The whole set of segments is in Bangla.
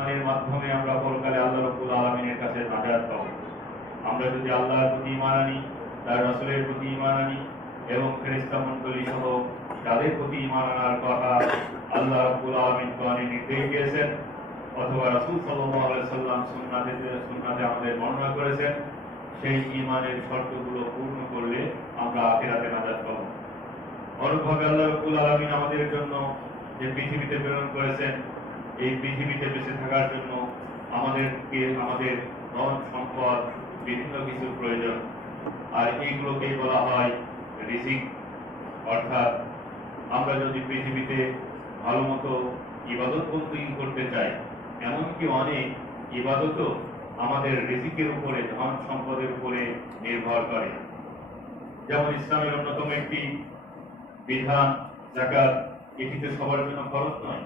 ঈমানের মাধ্যমে আমরা পরকালে আল্লাহ রাব্বুল আলামিনের কাছে নাজাত পাবো। আমরা যদি আল্লাহর প্রতি ঈমান আনি, তার রাসূলের প্রতি ঈমান আনি এবং ফেরেশতা মণ্ডলী সহ তাদের প্রতি ঈমান আনার কথা আল্লাহ রাব্বুল আলামিন কোরআনে নির্দেশ দিয়েছেন অথবা রাসূল সাল্লাল্লাহু আলাইহি ওয়াসাল্লাম সুন্নাতে আমাদের বর্ণনা করেছেন, সেই ঈমানের শর্তগুলো পূর্ণ করলে আমরা আখিরাতে নাজাত পাবো। অনুভাবে আল্লাহ রাব্বুল আলামিন আমাদের জন্য যে পৃথিবীতে প্রেরণ করেছেন, এই পৃথিবীতে বেঁচে থাকার জন্য আমাদের ধন সম্পদ বিভিন্ন কিছুর প্রয়োজন, আর এইগুলোকেই বলা হয় রিজিক। অর্থাৎ আমরা যদি পৃথিবীতে ভালো মতো ইবাদত বন্দী করতে চাই, এমনকি অনেক ইবাদতও আমাদের রিজিকের উপরে, ধন সম্পদের উপরে নির্ভর করে। যেমন ইসলামের অন্যতম একটি বিধান যাকাত, এটি তো সবার জন্য খরচ নয়,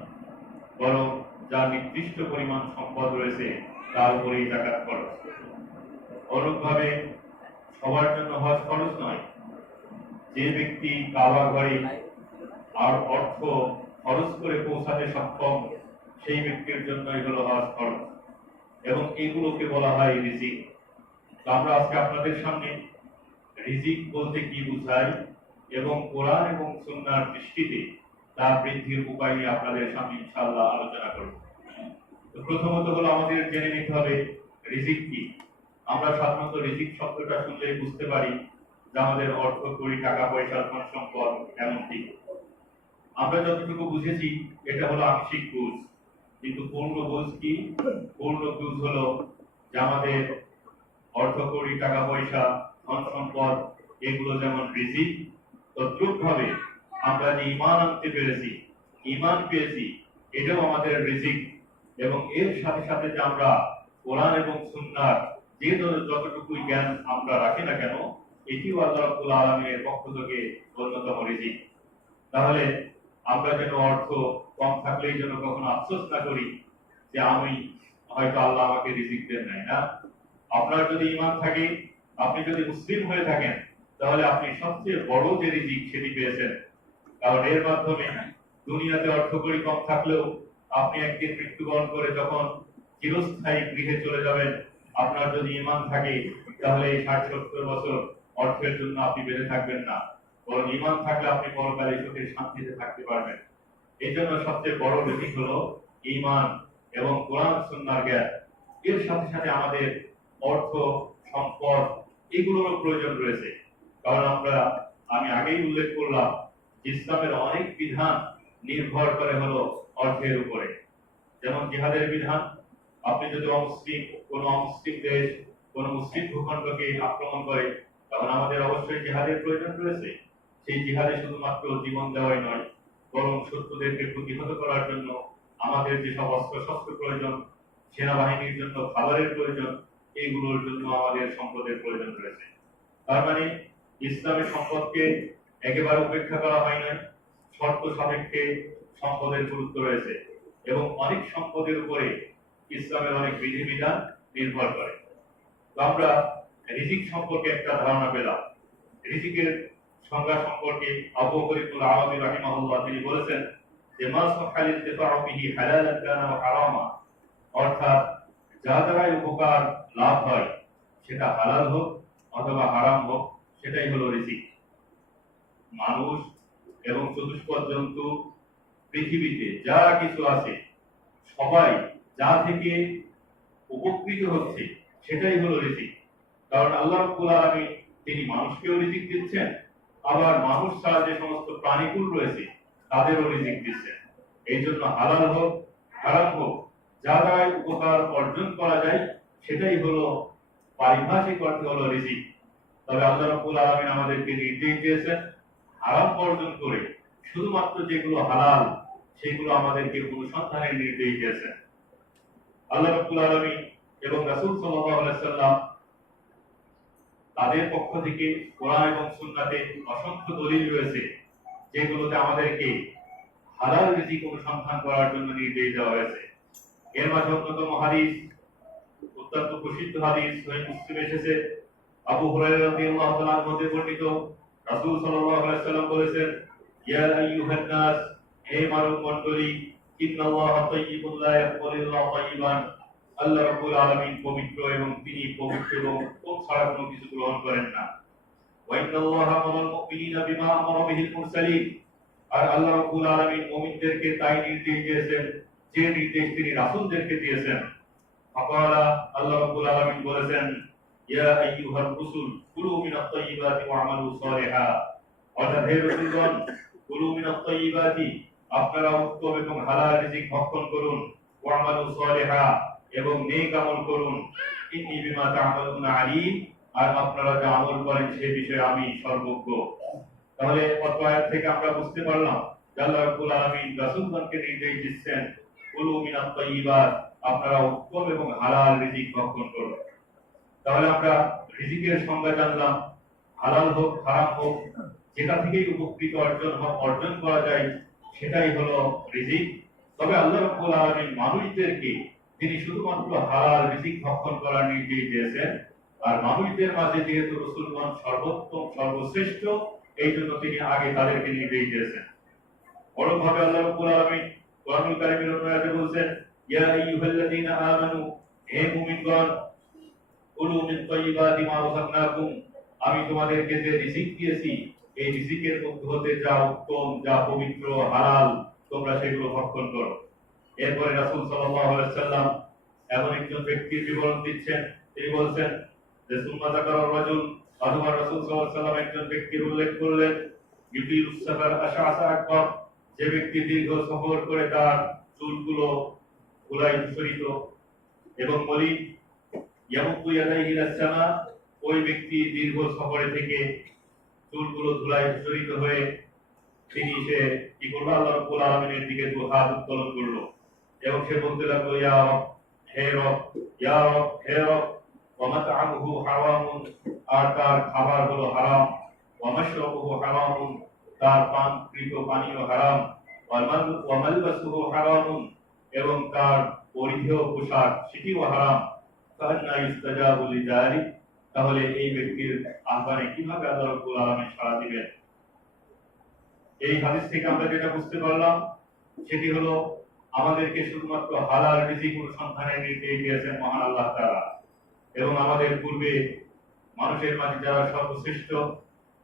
বরং যার নির্দিষ্ট পরিমাণ সম্পদ রয়েছে তার উপরেই যাকাত খরচ। অনুরূপভাবে সবার জন্য হজ খরচ নয়। যে ব্যক্তি কাবা ঘরে আর অর্থ খরচ করে পৌঁছাতে সক্ষম, সেই ব্যক্তির জন্যই হলো হজ খরচ, এবং এগুলোকে বলা হয় রিজিক। তো আমরা আজকে আপনাদের সামনে রিজিক বলতে কি বুঝাই এবং কোরআন এবং সুন্নাহর দৃষ্টিতে তা বৃদ্ধির উপায় নিয়ে আপনাদের সামনে ইনশাআল্লাহ আলোচনা করব। তো প্রথমত হলো আমাদের জেনে নিতে হবে রিজিক কি। আমরা সাধারণত রিজিক শব্দটা শুনলেই বুঝতে পারি যে আমাদের অর্থ কড়ি, টাকা পয়সা, ধন সম্পদ এমনটি। আমরা যতটুকু বুঝেছি এটা হলো আংশিক বুঝ, কিন্তু পূর্ণ বুঝ কি? পূর্ণ বুঝ হলো যে আমাদের অর্থ কড়ি, টাকা পয়সা, ধন সম্পদ এগুলো যেমন রিজিক, তদ্রূপভাবে আমরা যে ঈমান আনতে পেরেছি, ঈমান পেয়েছি, এটাও আমাদের রিজিক। এবং এর সাথে সাথে যে আমরা কোরআন এবং সুন্নাহর যে যতটুকু জ্ঞান আমরা রাখি না কেন, এটিও আল্লাহ রাব্বুল আলামিনের পক্ষ থেকে অন্যতম রিজিক। তাহলে আমরা যেন অর্থ কম থাকলেই যেন কখনো আফসোস না করি যে আমি হয়তো আল্লাহ আমাকে রিজিক দেন নাই। না, আপনার যদি ঈমান থাকে, আপনি যদি মুসলিম হয়ে থাকেন, তাহলে আপনি সবচেয়ে বড় যে রিজিক সেটি পেয়েছেন। কারণ এর মাধ্যমে দুনিয়াতে অর্থকড়ি কম থাকলেও আপনি একদিন মৃত্যুবরণ করে যখন চিরস্থায়ী গৃহে চলে যাবেন, আপনার যদি ঈমান থাকে, তাহলে এই 60-70 বছর অর্থের জন্য আপনি বেঁচে থাকবেন না, বরং ঈমান থাকলে আপনি পরকালে সুখে শান্তিতে থাকতে পারবেন। এই জন্য সবচেয়ে বড় রিজিক হলো ঈমান এবং কোরআন সুন্নাহর জ্ঞান। এর সাথে সাথে আমাদের অর্থ সম্পদ এগুলোরও প্রয়োজন রয়েছে। কারণ আমি আগেই উল্লেখ করলাম, ইসলামের অনেক বিধান নির্ভর করে হলো অর্থের উপরে। যেমন জিহাদের বিধান, আপনি যদি কোন অমুসলিম দেশ কোন মুসলিম ভূখণ্ডকে আক্রমণ করে, তখন আমাদের অবশ্যই জিহাদের প্রয়োজন রয়েছে। সেই জিহাদে শুধুমাত্র জীবন দেওয়াই নয়, বরং শত্রুদেরকে প্রতিহত করার জন্য আমাদের যেসব অস্ত্র শস্ত্র প্রয়োজন, সেনাবাহিনীর জন্য খাবারের প্রয়োজন, এইগুলোর জন্য আমাদের সম্পদের প্রয়োজন রয়েছে। তার মানে ইসলামের সম্পদকে একেবারে উপেক্ষা করা হয় না, শর্ত সাপেক্ষে সম্পদের গুরুত্ব রয়েছে, এবং অনেক সম্পদের উপরে ইসলামের অনেক বিধিবিধান নির্ভর করে। তো আমরা রিজিক সম্পর্কে একটা ধারণা পেলাম। রিজিকের সংজ্ঞা সম্পর্কে আবু বকর ইবনে আরবি রাহিমাহুল্লাহ তিনি বলেছেন যে মা সাহাল ইনতিফাউ বিহি হালালান কানা ওয়া হারামা, অর্থাৎ যা দ্বারা উপকার লাভ হয় সেটা হালাল হোক অথবা হারাম হোক, সেটাই হলো রিজিক। মানুষ এবং চতুষ্পদ জন্তু, পৃথিবীতে যা কিছু আছে, সবাই যা থেকে উপকৃত হচ্ছে সেটাই হলো রিজিক। কারণ আল্লাহ রাব্বুল আলামিন তিনি মানুষকেও রিজিক দিচ্ছেন, আবার মানুষ ছাড়া যে সমস্ত প্রাণীকুল রয়েছে তাদেরও রিজিক দিচ্ছেন। এই জন্য হালাল হোক হারাম হোক, যা দ্বারা উপকার অর্জন করা যায় সেটাই হলো পারিভাষিক অর্থে হলো রিজিক। তবে আল্লাহ রাব্বুল আলামিন আমাদেরকে নির্দেশ দিয়েছেন হারাম বর্জন করে শুধুমাত্র যেগুলো হালাল সেগুলো আমাদেরকে অনুসন্ধানের নির্দেশ দিয়েছেন। আল্লাহ রাব্বুল আলামিন এবং রাসূল সাল্লাল্লাহু আলাইহি ওয়াসাল্লাম তাদের পক্ষ থেকে কোরআন এবং সুন্নাতে অসংখ্য দলিল রয়েছে, যেগুলোতে আমাদেরকে হালাল রিজিক অনুসন্ধান করার জন্য নির্দেশ দেওয়া হয়েছে। এর মাঝে অন্যতম হাদিস, অত্যন্ত প্রসিদ্ধ হাদিস সহিহ মুসলিমে এসেছে। আবু হুরায়রা রাদিয়াল্লাহু তাআলা হতে বর্ণিত, রাসূল সাল্লাল্লাহু আলাইহি ওয়াসাল্লাম বলেছেন, ইয়া আইয়ুহান নাস, হে মানব মণ্ডলী, ইন্নাল্লাহা তাইয়্যিবুন লা ইয়াকবালু ইল্লা তাইয়্যিবান। আল্লাহ রাব্বুল আলামিন পবিত্র এবং তিনি পবিত্র এবং উত্তম ছাড়া কোনো কিছু গ্রহণ করেন না। ওয়া ইন্নাল্লাহা আমারাল মুমিনিনা বিমা আমারা বিহিল মুরসালিন। আর আল্লাহ রাব্বুল আলামিন মুমিনদেরকে তাই নির্দেশ দিয়েছেন যে নির্দেশ তিনি রাসূলদেরকে দিয়েছেন। ফাকালা আল্লাহ রাব্বুল আলামিন বলেছেন, ইয়া আইয়ুহার রুসুল কুলু মিনাত তাইয়্যিবাতি ওয়া'মালু সালিহা। অর্থাৎ হে রাসূলগণ, কুলু মিনাত তাইয়্যিবাতি, আপনারা উত্তম এবং হালাল রিজিক ভক্ষণ করুন, ওয়া'মালু সালিহা, এবং নেক আমল করুন, ইন্নী বিমা তা'মালুনা আলীম, আর আপনারা যা আমল করেন সে বিষয়ে আমি সর্বজ্ঞ। তাহলে অত্র আয়াত থেকে আমরা বুঝতে পারলাম যে আল্লাহ রাব্বুল আলামিন রাসূলগণকে নির্দেশ দিচ্ছেন, কুলু মিনাত তাইয়্যিবাত, আপনারা উত্তম এবং হালাল রিজিক ভক্ষণ করুন। তাহলে আমরা রিজিকের সংজ্ঞা জানলাম, হালাল হোক হারাম হোক, যেটা থেকেই উপকৃত অর্জন করা যায় সেটাই হলো রিজিক। তবে আল্লাহ রাব্বুল আলামিন মানুষদেরকে তিনি শুধুমাত্র হালাল রিজিক ভক্ষণ করার নির্দেশ দিয়েছেন। আর মানুষদের মাঝে যেহেতু রাসূলগণ সর্বোত্তম সর্বশ্রেষ্ঠ, এই জন্য তিনি আগে তাদেরকে নির্দেশ দিয়েছেন। বড়ভাবে আল্লাহ রাব্বুল আলামিন কোরআনুল কারীমের অন্য আয়াতে বলেছেন, ইয়া আইয়ুহাল্লাযীনা আমানু, হে মুমিনগণ, কুলু মিন তাইয়্যিবাতি মা রাযাকনাকুম, আমি তোমাদেরকে যে রিজিক দিয়েছি এই রিজিকের মধ্যে হতে যা উত্তম, যা পবিত্র, হালাল, তোমরা সেগুলো ভক্ষণ করো। এরপরে রাসূল সাল্লাল্লাহু আলাইহি ওয়াসাল্লাম এমন একজন ব্যক্তির বিবরণ দিচ্ছেন, তিনি বলছেন যে সুম্মা যাকারা রাজুল, অথবা রাসূল সাল্লাল্লাহু আলাইহি ওয়াসাল্লাম একজন ব্যক্তির উল্লেখ করলেন, ইউতিউস সাফার আশআসা আকবার, যে ব্যক্তি দীর্ঘ সফর করে তার চুলগুলো ধুলায় ধূসরিত এবং মলিন, ইয়ামুদ্দু ইয়াদাইহি ইলাস সামা, ওই ব্যক্তি দীর্ঘ সফরে থেকে চুলগুলো ধুলায় ধূসরিত হয়ে সে কি করলো, আল্লাহ রাব্বুল আলামিনের দিকে দু হাত উত্তোলন করলো এবং সে বলতে লাগলো, ইয়া রব, হে রব, ইয়া রব, হে রব, ওয়া মাতআমুহু হারামুন, আর তার খাবার হলো হারাম, ওয়া মাশরাবুহু হারামুন, তার পানকৃত পানীয় হারাম, ওয়া মালবাসুহু হারামুন, এবং তার পরিধেয় পোশাক সেটিও হারাম। ফাআন্না ইস্তাজাবু লিযালিক, তাহলে এই ব্যক্তির আহ্বানে কিভাবে আল্লাহ রাব্বুল আলামিন সাড়া দিবেন? এই হাদিস থেকে আমরা যেটা বুঝতে পারলাম সেটি হলো আমাদেরকে শুধুমাত্র হালাল রিজিক অনুসন্ধানের নির্দেশ দিয়েছেন মহান আল্লাহ তাআলা, এবং আমাদের পূর্বে মানুষের মাঝে যারা সর্বশ্রেষ্ঠ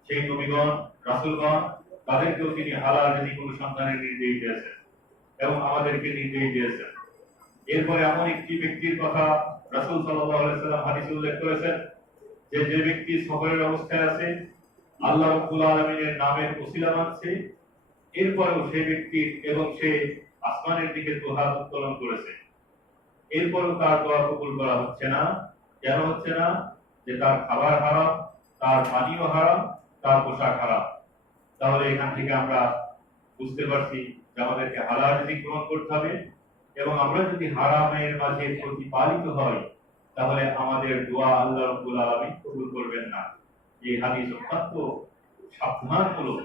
সেই নবীগণ, রাসূলগণ, তাদেরকেও তিনি হালাল রিজিক অনুসন্ধানের নির্দেশ দিয়েছেন এবং আমাদেরকে নির্দেশ দিয়েছেন। এরপরে এমন একটি ব্যক্তির কথা রাসূল সাল্লাল্লাহু আলাইহি ওয়াসাল্লাম হাদিসে উল্লেখ করেছেন যে ব্যক্তি সফরের অবস্থায় আছে, আল্লাহ রাব্বুল আলামিনের নামের ওসিলা মানছে, এরপরেও সেই ব্যক্তির এবং সে আসমানের দিকে দুহাত উত্তোলন করেছে, এরপরেও তার দোয়া কবুল করা হচ্ছে না। কেন হচ্ছে না? যে তার খাবার হারাম, তার পানীয় হারাম, তার পোশাক হারাম। তাহলে এখান থেকে আমরা বুঝতে পারছি যে আমাদেরকে হালাল রিজিক গ্রহণ করতে হবে, এবং আমরা যদি হারামের মাঝে প্রতিপালিত হই তাহলে আমাদের দোয়া আল্লাহ রাব্বুল আলামিন কবুল করবেন না। এই হাদিস অত্যন্ত সাবধানমূলক,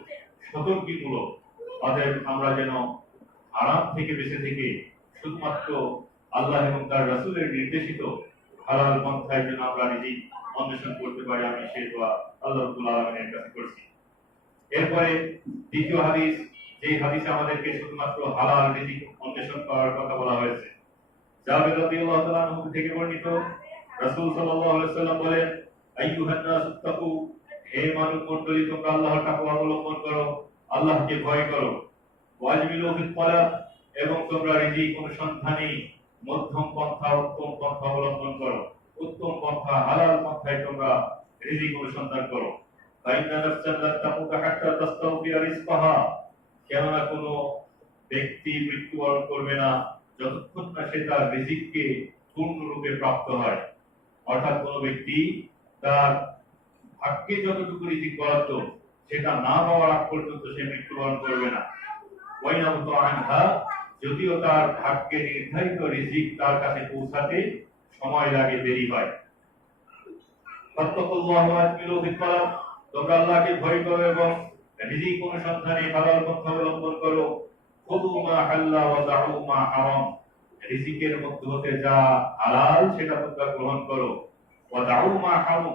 সতর্কীমূলক। অতএব আমরা যেন হারাম থেকে বেঁচে থেকে শুধুমাত্র আল্লাহ এবং তার রাসূলের নির্দেশিত হালাল পন্থায় যেন আমরা রিজিক অন্বেষণ করতে পারি, আমি সেই দোয়া আল্লাহ রাব্বুল আলামিনের কাছে করছি। এরপরে দ্বিতীয় হাদিস, যে হাদিসে আমাদেরকে শুধুমাত্র হালাল রিজিক অন্বেষণ করার কথা বলা হয়েছে, জাবের রাদিয়াল্লাহু তাআলা আনহু থেকে বর্ণিত, রাসূল সাল্লাল্লাহু আলাইহি ওয়াসাল্লাম বলেন, আইয়ুহান নাস তাকু, হে মানব মণ্ডলী, তোমরা আল্লাহর তাকওয়া অবলম্বন করো, আল্লাহকে ভয় করো, ওয়াজমিলু ফিত তালাব, এবং তোমরা রিজিক অনুসন্ধানে মধ্যম পন্থা, উত্তম পন্থা অবলম্বন করো, উত্তম পন্থা হালাল পন্থায় তোমরা রিজিক অনুসন্ধান করো। ফাইন্না নাফসান লা তামুতু হাত্তা তাস্তাওফিয়া রিজকাহা, কেননা কোনো ব্যক্তি মৃত্যুবরণ করবে না যতক্ষণ না সে তার রিজিককে পূর্ণরূপে প্রাপ্ত হয়। অর্থাৎ কোনো ব্যক্তি তার ভাগ্যে যতটুকু রিজিক বরাদ্দ সেটা না পাওয়ার আগ পর্যন্ত সে মৃত্যুবরণ করবে না। ওয়াইনাবতু আনহা, যদিও তার ভাগ্যে নির্ধারিত রিজিক তার কাছে পৌঁছাতে সময় লাগে, দেরি হয়। ফাত্তাকুল্লাহ ওয়া আজমিলু ফিত তালাব, তোমরা আল্লাহকে ভয় করো এবং রিজিক অনুসন্ধানে হালাল পন্থা অবলম্বন করো। খুদু মা হাল্লা ওয়া দাউ মা হারাম, রিজিকের মধ্যে হতে যা হালাল সেটা তোমরা গ্রহণ করো। ওয়া দাউ মা হারাম,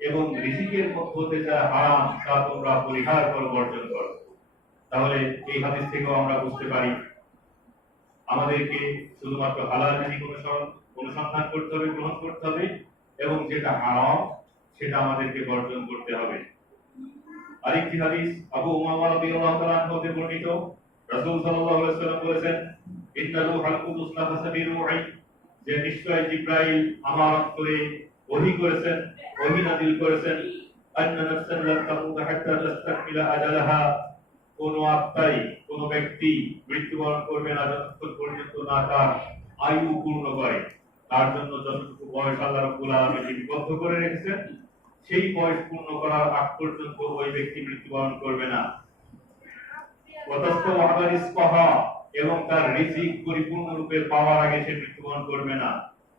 এবং রিজিকের মধ্যে হতে যা হারাম তা তোমরা পরিহার করো, বর্জন করো। তাহলে এই হাদিস থেকেও আমরা বুঝতে পারি আমাদেরকে শুধুমাত্র হালাল রিজিক অনুসন্ধান করতে হবে, গ্রহণ করতে হবে, এবং যেটা হারাম সেটা আমাদেরকে বর্জন করতে হবে। আরেকটি হাদিস আবু উমামা রাদিয়াল্লাহু তাআলা আনহু হতে বর্ণিত, রাসূল সাল্লাল্লাহু আলাইহি ওয়াসাল্লাম বলেছেন, ইন্না রূহাল কুদুস নাফাসা বিরূহি, যে নিশ্চয় জিবরাইল আমার অন্তরে ওহী করেছেন, ওহী নাযিল করেছেন, আন্না নাফসান লা তামুতু হাত্তা তাস্তাকমিলা আজালাহা, কোন আত্মাই, কোন ব্যক্তি মৃত্যুবরণ করবে না যতক্ষণ পর্যন্ত না তার আয়ু পূর্ণ করে। তার জন্য যতটুকু বয়স আল্লাহ রাব্বুল আলামিন লিপিবদ্ধ করে রেখেছেন, সেই বয়স পূর্ণ করার আগ পর্যন্ত ওই ব্যক্তি মৃত্যুবরণ করবে না। এবং তার রিজিক পরিপূর্ণরূপে পাওয়ার আগে সে মৃত্যুবরণ করবে না।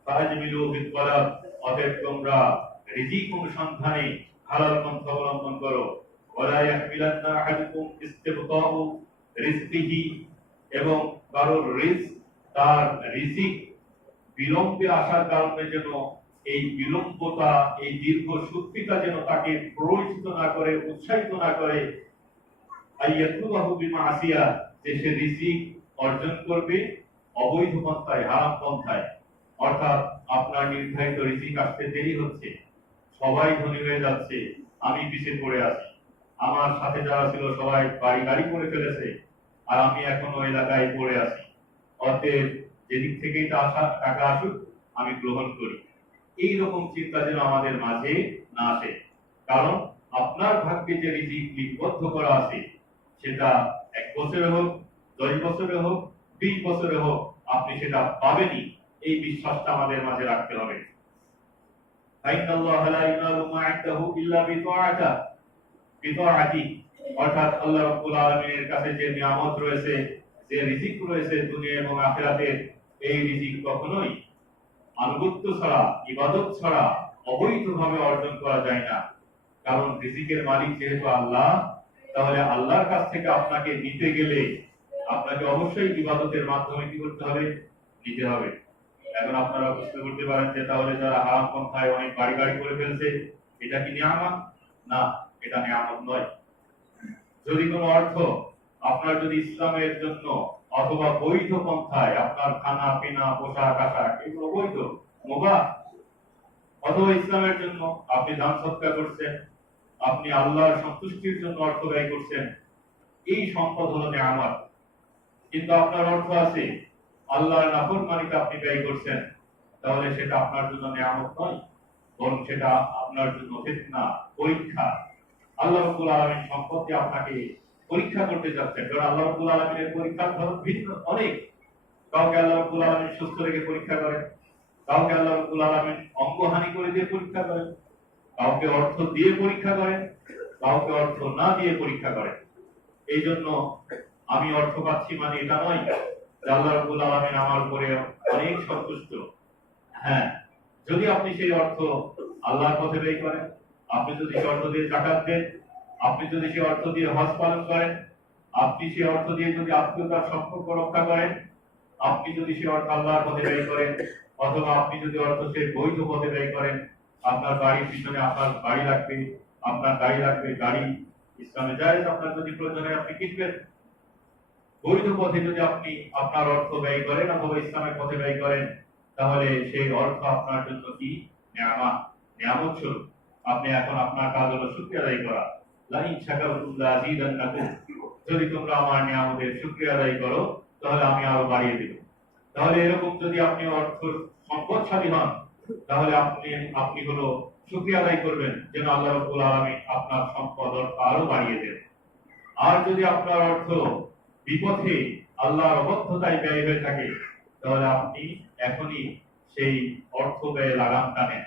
ফাজমিলু বিত-তালাব, অতএব তোমরা রিজিক অনুসন্ধানে হালাল পন্থা অবলম্বন করো। ওয়ালা ইয়াহমিলান্না আহাদুকুম ইস্তিবতাউ রিজকিহি, এবং কারোর তার রিজিক বিলম্বে আসার কারণে যেন এই বিলম্বতা, এই দীর্ঘ সূত্রিতা যেন তাকে প্ররোচিত না করে, উৎসাহিত না করে, আইয়াতুবাহু বিমাসিয়া, যে সে রিজিক অর্জন করবে অবৈধ পন্থায়, হারাম পন্থায়। অর্থাৎ আপনার নির্ধারিত রিজিক আসতে দেরি হচ্ছে, সবাই ধনী হয়ে যাচ্ছে, আমি পিছিয়ে পড়ে আছি, আমার সাথে যারা ছিল সবাই বাড়ি গাড়ি করে ফেলেছে, আর আমি এখনো এলাকায় পড়ে আছি। অতএব যেদিক থেকেই টাকা আসুক আমি গ্রহণ করি। এই রকম চিন্তা যেন আমাদের মাঝে না আসে, কারণ আপনার ভাগ্যে যে রিজিক লিপিবদ্ধ করা আছে, সেটা 1 বছরে হোক, 10 বছরে হোক, 20 বছরে হোক, আপনি সেটা পাবেনই। এই বিশ্বাসটা আমাদের মাঝে রাখতে হবে। আইনাল্লাহ লা ইয়ানালু মা ইনদাহু ইল্লা বিতাআতি, অর্থাৎ আল্লাহ রাব্বুল আলামিনের কাছে যে নিয়ামত রয়েছে, যে রিজিক রয়েছে দুনিয়া এবং আখিরাতে, এই রিজিক কখনোই আনুগত্য ছাড়া, ইবাদত ছাড়া অবৈধভাবে অর্জন করা যায় না। কারণ রিজিকের মালিক যেহেতু আল্লাহ, তাহলে আল্লাহর কাছ থেকে আপনাকে নিতে গেলে আপনাকে অবশ্যই ইবাদতের মাধ্যমে কি করতে হবে? নিতে হবে। এখন আপনারা প্রশ্ন করতে পারেন যে তাহলে যারা হারাম পন্থায় অনেক বাড়ি গাড়ি করে ফেলছে, এটা কি নিয়ামত? না, এটা নিয়ামত নয়। যদি কোনো অর্থ আপনার যদি ইসলামের জন্য অথবা বৈধ পন্থায় আপনার খানা পিনা পোশাক আশাক এগুলো বৈধ মুবাহ, অথবা ইসলামের জন্য আপনি দান সৎকার করছেন, আপনি আল্লাহর সন্তুষ্টির জন্য অর্থ ব্যয় করছেন, এই সম্পদ হলো নিয়ামত। কিন্তু আপনার অর্থ আছে, আল্লাহর নাফরমানিতে আপনি ব্যয় করছেন, তাহলে সেটা আপনার জন্য নিয়ামত নয়, বরং সেটা আপনার জন্য ফিতনা, পরীক্ষা। আল্লাহ রাব্বুল আলামিন সম্পদকে আপনাকে পরীক্ষা করতে যাচ্ছেন, কারণ আল্লাহ রাব্বুল আলামিনের পরীক্ষার ধরন ভিন্ন অনেক। কাউকে আল্লাহ রাব্বুল আলামিন সুস্থ রেখে পরীক্ষা করেন, কাউকে আল্লাহ রাব্বুল আলামিন অঙ্গহানি করে দিয়ে পরীক্ষা করেন, কাউকে অর্থ দিয়ে পরীক্ষা করেন, কাউকে অর্থ না দিয়ে পরীক্ষা করেন। এই জন্য আমি অর্থ পাচ্ছি মানে এটা নয় যে আল্লাহ রাব্বুল আলামিন আমার উপরে অনেক সন্তুষ্ট। হ্যাঁ, যদি আপনি সেই অর্থ আল্লাহর পথে ব্যয় করেন, আপনি যদি সেই অর্থ দিয়ে যাকাত দেন, আপনি যদি সেই অর্থ দিয়ে হজ পালন করেন, আপনি সেই অর্থ দিয়ে যদি আত্মীয়তার সম্পর্ক রক্ষা করেন, আপনি যদি সেই অর্থ আল্লাহর পথে ব্যয় করেন, অথবা আপনি যদি অর্থ সেই বৈধ পথে ব্যয় করেন, আপনার বাড়ির পিছনে আপনার বাড়ি লাগবে, আপনার গাড়ি লাগবে, গাড়ি ইসলামে জায়েজ, আপনার যদি প্রয়োজন হয় আপনি কিনবেন। বৈধ পথে যদি আপনি আপনার অর্থ ব্যয় করেন অথবা ইসলামের পথে ব্যয় করেন, তাহলে সেই অর্থ আপনার জন্য কি? নিয়ামত স্বরূপ। আপনি এখন আপনার কাজ হলো শুকরিয়া আদায় করা। লা ইন শাকারতুম লা আযীদান্নাকুম, যদি তোমরা আমার নিয়ামতের শুকরিয়া আদায় করো তাহলে আমি আরো বাড়িয়ে দেব। তাহলে এরকম যদি আপনি অর্থ সম্পদশালী হন, তাহলে আপনি হলো শুকরিয়া আদায় করবেন যেন আল্লাহ রাব্বুল আলামিন আপনার সম্পদ আরো বাড়িয়ে দেন। আর যদি আপনার অর্থ বিপথে আল্লাহর অবদ্ধতায় ব্যয় হয়ে থাকে, তাহলে আপনি এখনই সেই অর্থ ব্যয় লাগাম টানেন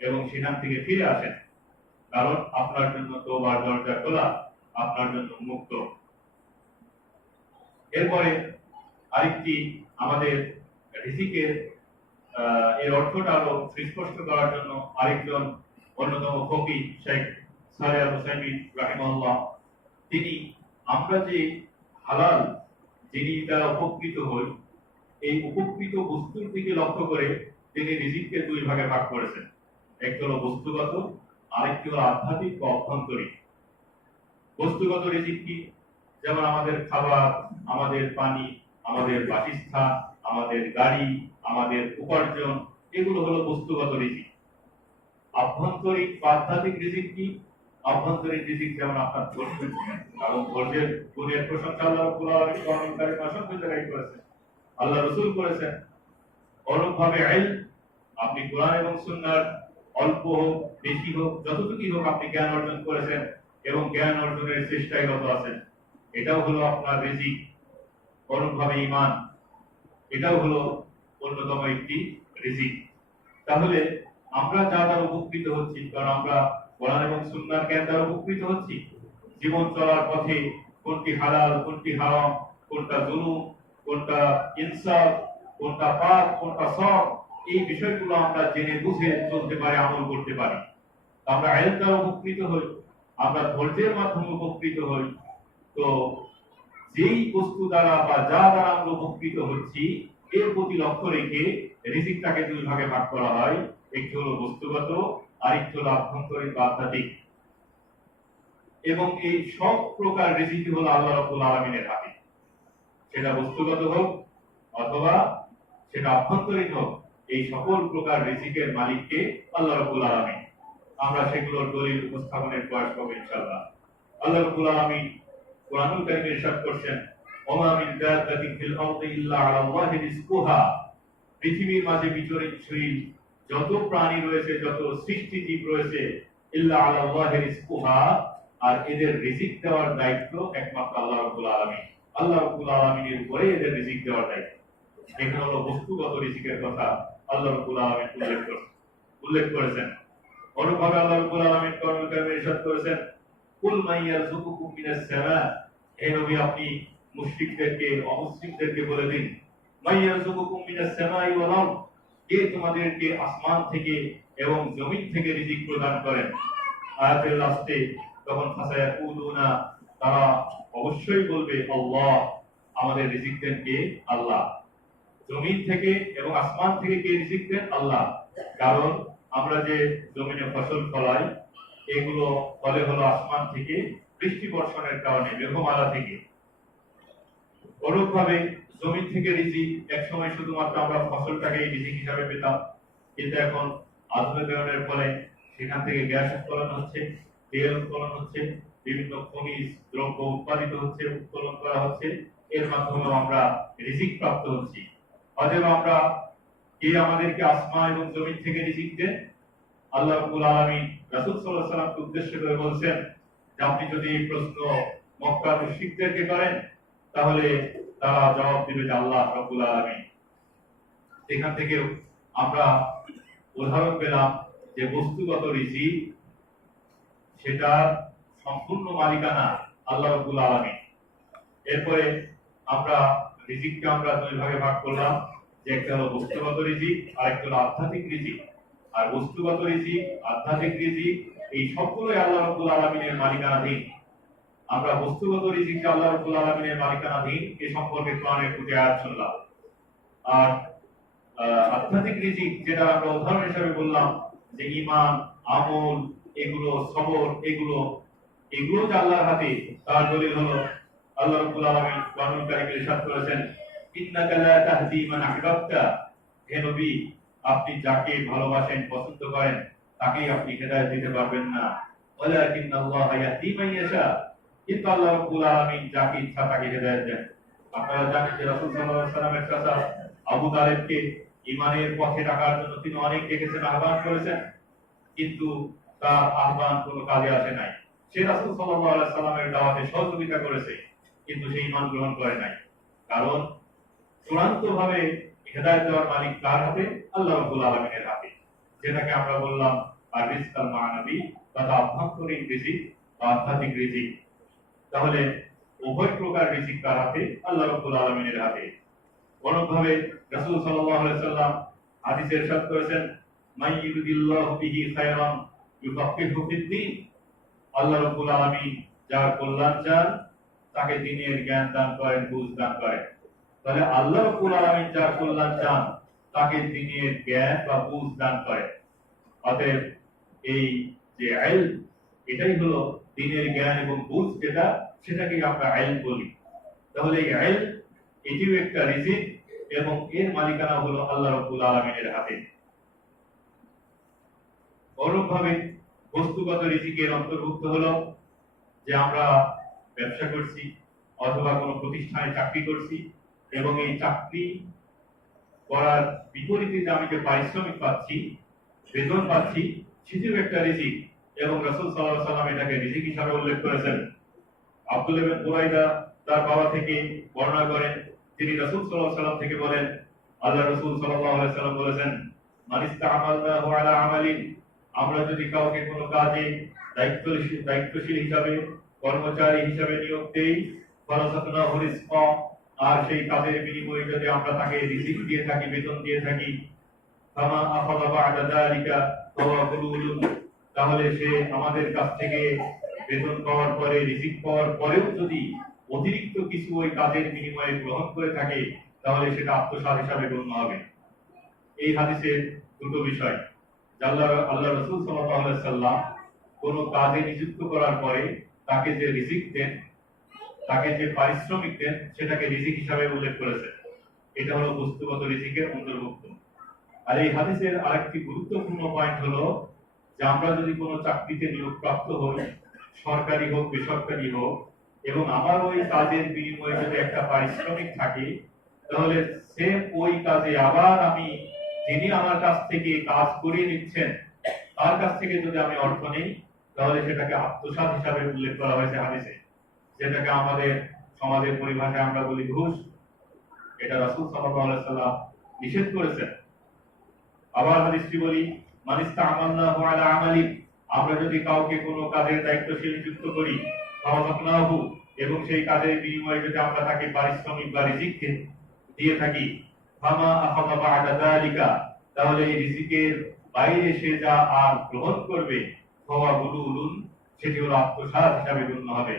এবং সেখান থেকে ফিরে আসেন, কারণ আপনার জন্য তওবার দরজা খোলা, আপনার জন্য মুক্ত। এরপরে আরেকটি আমাদের রিজিকের এর অর্থটা আরো সুস্পষ্ট করার জন্য আরেকজন অন্যতম ফকিহ শেখ সালেহ আল হুসাইমি রাহিমাহুল্লাহ, তিনি আমরা যে হালাল জিনিস দ্বারা উপকৃত হই, এই উপকৃত বস্তুর দিকে লক্ষ্য করে তিনি রিজিককে 2 ভাগে ভাগ করেছেন। একটি হলো বস্তুগত, আরেকটি হলো আধ্যাত্মিক বা অভ্যন্তরীণ। বস্তুগত রিজিক কি? যেমন আমাদের খাবার, আমাদের পানি, আমাদের বাসস্থান, আমাদের গাড়ি, আমাদের উপার্জন, এগুলো হলো বস্তুগত রিজিক। আভ্যন্তরিক বা আধ্যাত্মিক রিজিক কি? আভ্যন্তরিক রিজিক যেমন আপনার ধৈর্য, কারণ ধৈর্যের গুণের প্রশংসা আল্লাহ রাব্বুল আলামিন কোরআনুল কারীমে অসংখ্য জায়গায় করেছেন, আল্লাহ রাসূল করেছেন। অনুরূপভাবে ইলম, আপনি কোরআন এবং সুন্নাহর অল্প হোক বেশি হোক যতটুকুই হোক আপনি জ্ঞান অর্জন করেছেন এবং জ্ঞান অর্জনের চেষ্টায় রত আছেন, এটাও হলো আপনার রিজিক। অনুরূপভাবে ঈমান, এটাও হলো অন্যতম একটি রিজিক। তাহলে আমরা যা দ্বারা উপকৃত হচ্ছি, কারণ আমরা কোরআন এবং সুন্নাহর জ্ঞান দ্বারা উপকৃত হচ্ছি, জীবন চলার পথে কোনটি হালাল, কোনটি হারাম, কোনটা জুলুম, কোনটা ইনসাফ, কোনটা পাপ, কোনটা সৎ, এই বিষয়গুলো আমরা জেনে বুঝে চলতে পারি, আমল করতে পারি। আমরা ইলম দ্বারা উপকৃত হই, আমরা ধৈর্যের মাধ্যমে উপকৃত হই। তো যেই বস্তু দ্বারা বা যা দ্বারা আমরা উপকৃত হচ্ছি, এর প্রতি লক্ষ্য রেখে রিজিকটাকে দুই ভাগে ভাগ করা হয়। একটি হলো বস্তুগত, আরেকটি হলো আভ্যন্তরীণ বা আধ্যাত্মিক। এবং এই সব প্রকার রিজিক হলো আল্লাহ রাব্বুল আলামিনের হাতে, সেটা বস্তুগত হোক অথবা সেটা আভ্যন্তরীণ হোক, এই সকল প্রকার রিজিকের মালিককে আল্লাহ রাব্বুল আলামিন। আমরা সেগুলোর দলিল উপস্থাপনের প্রয়াস করব ইনশাআল্লাহ। আল্লাহ রাব্বুল আলামিন কোরআনুল কারীমে ইরশাদ করছেন, ওমা মিন দাব্বাতিন ফিল আরদি ইল্লা আলাল্লাহি রিজকুহা, পৃথিবীর মাঝে বিচরণশীল যত প্রাণী রয়েছে, যত সৃষ্টিজীব রয়েছে, ইল্লা আলাল্লাহি রিজকুহা, আর এদের রিজিক দেওয়ার দায়িত্ব একমাত্র আল্লাহ রাব্বুল আলামিন। আল্লাহ রাব্বুল আলামিনের উপরে এদের রিজিক দেওয়ার দায়িত্ব। এখানে হলো বস্তুগত রিজিকের কথা আল্লাহ রাব্বুল আলামিন উল্লেখ করেছেন। অনুরূপভাবে আল্লাহ রাব্বুল আলামিন কোরআনুল কারীমে ইরশাদ করেছেন, কুল মান ইয়ারযুকুকুম মিনাস সামা, হে নবী আপনি মুশরিকদেরকে, অমুসলিমদেরকে বলে দিন, মান ইয়ারযুকুকুম মিনাস সামাই ওয়াল আরদ, কে তোমাদেরকে আসমান থেকে এবং জমিন থেকে রিজিক প্রদান করেন। আয়াতের লাস্টে তখন ফাসায়াকুলুনা, তারা অবশ্যই বলবে আল্লাহ, আমাদের রিজিক দেন কে? আল্লাহ। জমিন থেকে এবং আসমান থেকে কে রিজিক দেন? আল্লাহ। কারণ আমরা যে জমিনে ফসল ফলাই, এগুলো ফলে হলো আসমান থেকে বৃষ্টি বর্ষণের কারণে, মেঘমালা থেকে। অনুরূপভাবে জমিন থেকে রিজিক একসময় শুধুমাত্র আমরা ফসলটাকে রিজিক হিসাবে পেতাম, কিন্তু এখন আধুনিকায়নের ফলে সেখান থেকে গ্যাস উৎপাদন হচ্ছে, তেল উৎপাদন হচ্ছে, বিভিন্ন খনিজ দ্রব্য উৎপাদিত হচ্ছে, উত্তোলন করা হচ্ছে, এর মাধ্যমে আমরা রিজিক প্রাপ্ত হচ্ছি। অতএব আমরা কে আমাদেরকে আসমান এবং জমিন থেকে রিজিক দেন? আল্লাহ রাব্বুল আলামিন রাসূল সাল্লাল্লাহু আলাইহি ওয়াসাল্লামকে উদ্দেশ্য করে বলছেন যে আপনি যদি এই প্রশ্ন মক্কার মুশরিকদেরকে করেন, তাহলে তারা জবাব দিবে যে আল্লাহ রাব্বুল আলামিন। এখান থেকে আমরা উদাহরণ পেলাম যে বস্তুগত রিজিক, সেটা সম্পূর্ণ মালিকানা আল্লাহ রাব্বুল আলামিন। এরপরে আমরা রিজিককে আমরা দুই ভাগে ভাগ করলাম, যে একটা হলো বস্তুগত রিজিক আর একটা হলো আধ্যাত্মিক রিজিক। আর বস্তুগত রিজিক, আধ্যাত্মিক রিজিক, এই সবগুলোই আল্লাহ রাব্বুল আলামিনের মালিকানাধীন। আমরা বস্তুগত রিজিক আল্লাহ রাব্বুল আলামিনের মালিকানাধীন এ সম্পর্কে কোরআনের দুটি আয়াত শুনলাম। আর আধ্যাত্মিক রিজিক, যেটা আমরা উদাহরণ হিসেবে বললাম যে ঈমান, আমল, এগুলো সবর, এগুলো যে আল্লাহর হাতে, তার দলিল হলো আল্লাহ রাব্বুল আলামিন কোরআনুল কারীমে ইরশাদ করেছেন, ইন্নাকা লা তাহদি মান আহবাবতা, হে নবী আপনি যাকে ভালোবাসেন, পছন্দ করেন, তাকেই আপনি হেদায়েত দিতে পারবেন না, ওয়ালাকিন্নাল্লাহা ইয়াহদি মান ইয়াশা, কিন্তু আল্লাহ রাব্বুল আলামিন যাকে ইচ্ছা তাকে হেদায়েত দেন। আপনারা জানেন যে রাসূল সাল্লাল্লাহু আলাইহি ওয়াসাল্লামের চাচা আবু তালেবকে ঈমানের পথে ডাকার জন্য তিনি অনেক ডেকেছেন, আহ্বান করেছেন, কিন্তু তার আহ্বান কোনো কাজে আসে নাই। সে রাসূল সাল্লাল্লাহু আলাইহি ওয়াসাল্লামের দাওয়াতে সহযোগিতা করেছে, কিন্তু সে ঈমান গ্রহণ করে নাই। কারণ চূড়ান্তভাবে হেদায়েত দেওয়ার মালিক কার হাতে? আল্লাহ রাব্বুল আলামিনের হাতে, যেটাকে আমরা বললাম আর রিজকাল মানাবী, তথা আভ্যন্তরীণ রিজিক বা আধ্যাত্মিক রিজিক। তাহলে উভয় প্রকার রিজিক কার হাতে? আল্লাহ রাব্বুল আলামিনের হাতে। অনুরূপভাবে রাসূল সাল্লাল্লাহু আলাইহি ওয়াসাল্লাম হাদিসে ইরশাদ করেছেন, মান ইউরিদিল্লাহু বিহি খায়রান ইউফাক্কিহু ফিদ-দ্বীন, আল্লাহ রাব্বুল আলামিন যার কল্যাণ চান তাকে দ্বীনের জ্ঞান দান করেন, বুঝ দান করেন। তাহলে আল্লাহ রাব্বুল আলামিন যার কল্যাণ চান তাকে দ্বীনের জ্ঞান বা বুঝ দান করেন। অতএব এই যে ইলম, এটাই হলো দ্বীনের জ্ঞান এবং বুঝ, যেটা সেটাকে আমরা ইলম বলি। তাহলে এই ইলম, এটিও একটা রিজিক এবং এর মালিকানা হলো আল্লাহ রাব্বুল আলামিনের হাতে। অনুরূপভাবে বস্তুগত রিজিকের অন্তর্ভুক্ত হলো যে আমরা ব্যবসা করছি অথবা কোনো প্রতিষ্ঠানে চাকরি করছি এবং এই চাকরি করার বিপরীতে যে আমি যে পারিশ্রমিক পাচ্ছি, বেতন পাচ্ছি, সেটিও একটা রিজিক এবং রাসূল সাল্লাল্লাহু আলাইহি ওয়াসাল্লাম এটাকে রিজিক হিসাবে উল্লেখ করেছেন। আব্দুল্লাহ ইবনে বুরাইদা তার বাবা থেকে বর্ণনা করেন, তিনি রাসূল সাল্লাল্লাহু আলাইহি ওয়াসাল্লাম থেকে বলেন, আল্লাহ রাসূল সাল্লাল্লাহু আলাইহি ওয়াসাল্লাম বলেছেন, মান ইসতা'মালনাহু আলা আমালিন, আমরা যদি কাউকে কোনো কাজে দায়িত্বশীল হিসাবে, কর্মচারী হিসাবে নিয়োগ দেই, ফারাযাকনাহু রিজকা, আর সেই কাজের বিনিময়ে যদি আমরা তাকে রিজিক দিয়ে থাকি, বেতন দিয়ে থাকি, ফামা আখাযা বা'দা যালিকা ফাহুয়া গুলুলুন, তাহলে সে আমাদের কাছ থেকে বেতন পাওয়ার পরে, রিজিক পাওয়ার পরেও যদি অতিরিক্ত কিছু ওই কাজের বিনিময়ে গ্রহণ করে থাকে, তাহলে সেটা আত্মসাৎ হিসাবে গণ্য হবে। এই হাদিসের দুটো বিষয়, আল্লাহ রাসূল সাল্লাল্লাহু আলাইহি সাল্লাম কোন কাজে নিযুক্ত করার পরে তাকে যে রিজিক দেন, তাকে যে পারিশ্রমিক দেন, সেটাকে রিজিক হিসাবে উল্লেখ করেছেন। এটা হলো বস্তুগত রিজিকের অন্তর্ভুক্ত। আর এই হাদিসের আরেকটি গুরুত্বপূর্ণ পয়েন্ট হলো যে আমরা যদি কোনো চাকরিতে নিয়োগপ্রাপ্ত হই, সরকারি হোক বেসরকারি হোক, এবং আমার ওই কাজের বিনিময়ে যদি একটা পারিশ্রমিক থাকে, তাহলে সেম ওই কাজে আবার আমি, যিনি আমার কাছ থেকে কাজ করিয়ে নিচ্ছেন, তার কাছ থেকে যদি আমি অর্থ নেই, তাহলে সেটাকে আত্মসাৎ হিসাবে উল্লেখ করা হয়েছে হাদিসে, যেটাকে আমাদের সমাজের পরিভাষায় আমরা বলি ঘুষ। এটা রাসূল সাল্লাল্লাহু আলাইহি সাল্লাম নিষেধ করেছেন। আবার হাদিসটি বলি, মান ইসতা'মালনাহু আলা আমালিন, আমরা যদি কাউকে কোনো কাজের দায়িত্বশীল নিযুক্ত করি, ফারাযাকনাহু, এবং সেই কাজের বিনিময়ে যদি আমরা তাকে পারিশ্রমিক বা রিজিক দিয়ে থাকি, ফামা আখাযা বা'দা যালিকা, তাহলে এই রিজিকের বাইরে সে যা আর গ্রহণ করবে, ফাহুয়া গুলুলুন, সেটি হলো আত্মসাৎ হিসাবে গণ্য হবে।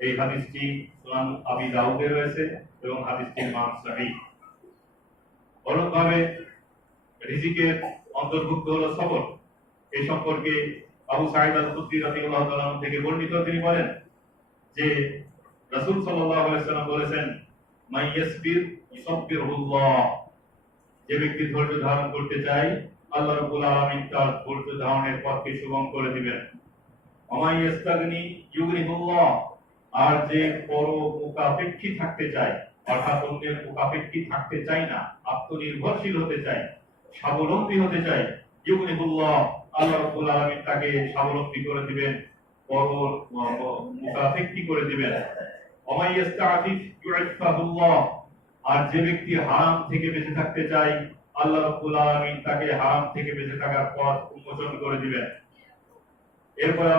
এই হাদিসটি সুনান আবি দাউদে রয়েছে এবং হাদিসটির মান সহিহ। অনুরূপভাবে রিজিকের অন্তর্ভুক্ত হলো সবর। এই সম্পর্কে আবু সাঈদ আল-খুদরি রাদিয়াল্লাহু তাআলা থেকে বর্ণিত, তিনি বলেন যে রাসূল সাল্লাল্লাহু আলাইহি ওয়াসাল্লাম বলেছেন, মান ইয়াসবির ইউসাব্বিরুল্লাহ, যে ব্যক্তি ধৈর্য ধারণ করতে চায়, আল্লাহ রাব্বুল আলামিন তার ধৈর্য ধারণের পথকে সুগম করে দিবেন। ওয়া মান ইস্তাগনি ইউগনিহুল্লাহ, আর যে পর মুখাপেক্ষী থাকতে চায়, অর্থাৎ অন্যের মুখাপেক্ষী থাকতে চায় না, আত্মনির্ভরশীল হতে চায়, স্বাবলম্বী হতে চায়, ইউগনিহুল্লাহ, আল্লাহ রাব্বুল আলামিন তাকে স্বাবলম্বী করে দিবেন, পর মুখাপেক্ষী করে দিবেন। ওয়া মান ইস্তাআফিফ ইউইফাহুল্লাহ, আর যে ব্যক্তি হারাম থেকে বেঁচে থাকতে চায়, আল্লাহ রাব্বুল আলামিন তাকে হারাম থেকে বেঁচে থাকার পথ উন্মোচন করে দিবেন। এরপরে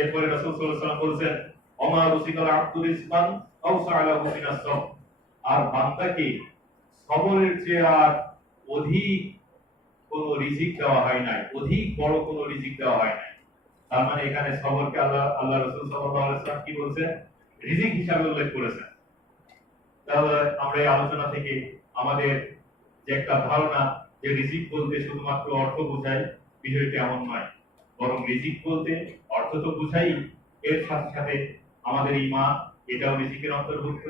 এরপরে রাসূল সাল্লাল্লাহু আলাইহি ওয়াসাল্লাম বলেছেন, ওমা রুসিকাল আব্দু রিজকান আওসা আলাহু মিনাস সবর, আর বান্দাকে সবরের চেয়ে আর অধিক কোন রিজিক দেওয়া হয় নাই, অধিক বড় কোন রিজিক দেওয়া হয় নাই। তার মানে এখানে সবরকে আল্লাহ রাসূল সাল্লাল্লাহু আলাইহি ওয়াসাল্লাম কি বলছেন? রিজিক হিসাবে উল্লেখ করেছেন। তাহলে আমরা এই আলোচনা থেকে আমাদের যে একটা ধারণা যে রিজিক বলতে শুধুমাত্র অর্থ বোঝায়, বিষয়টি এমন নয়, বরং রিজিক বলতে অর্থ তো বোঝাই, এর সাথে সাথে আমাদের ঈমান, এটাও রিজিকের অন্তর্ভুক্ত,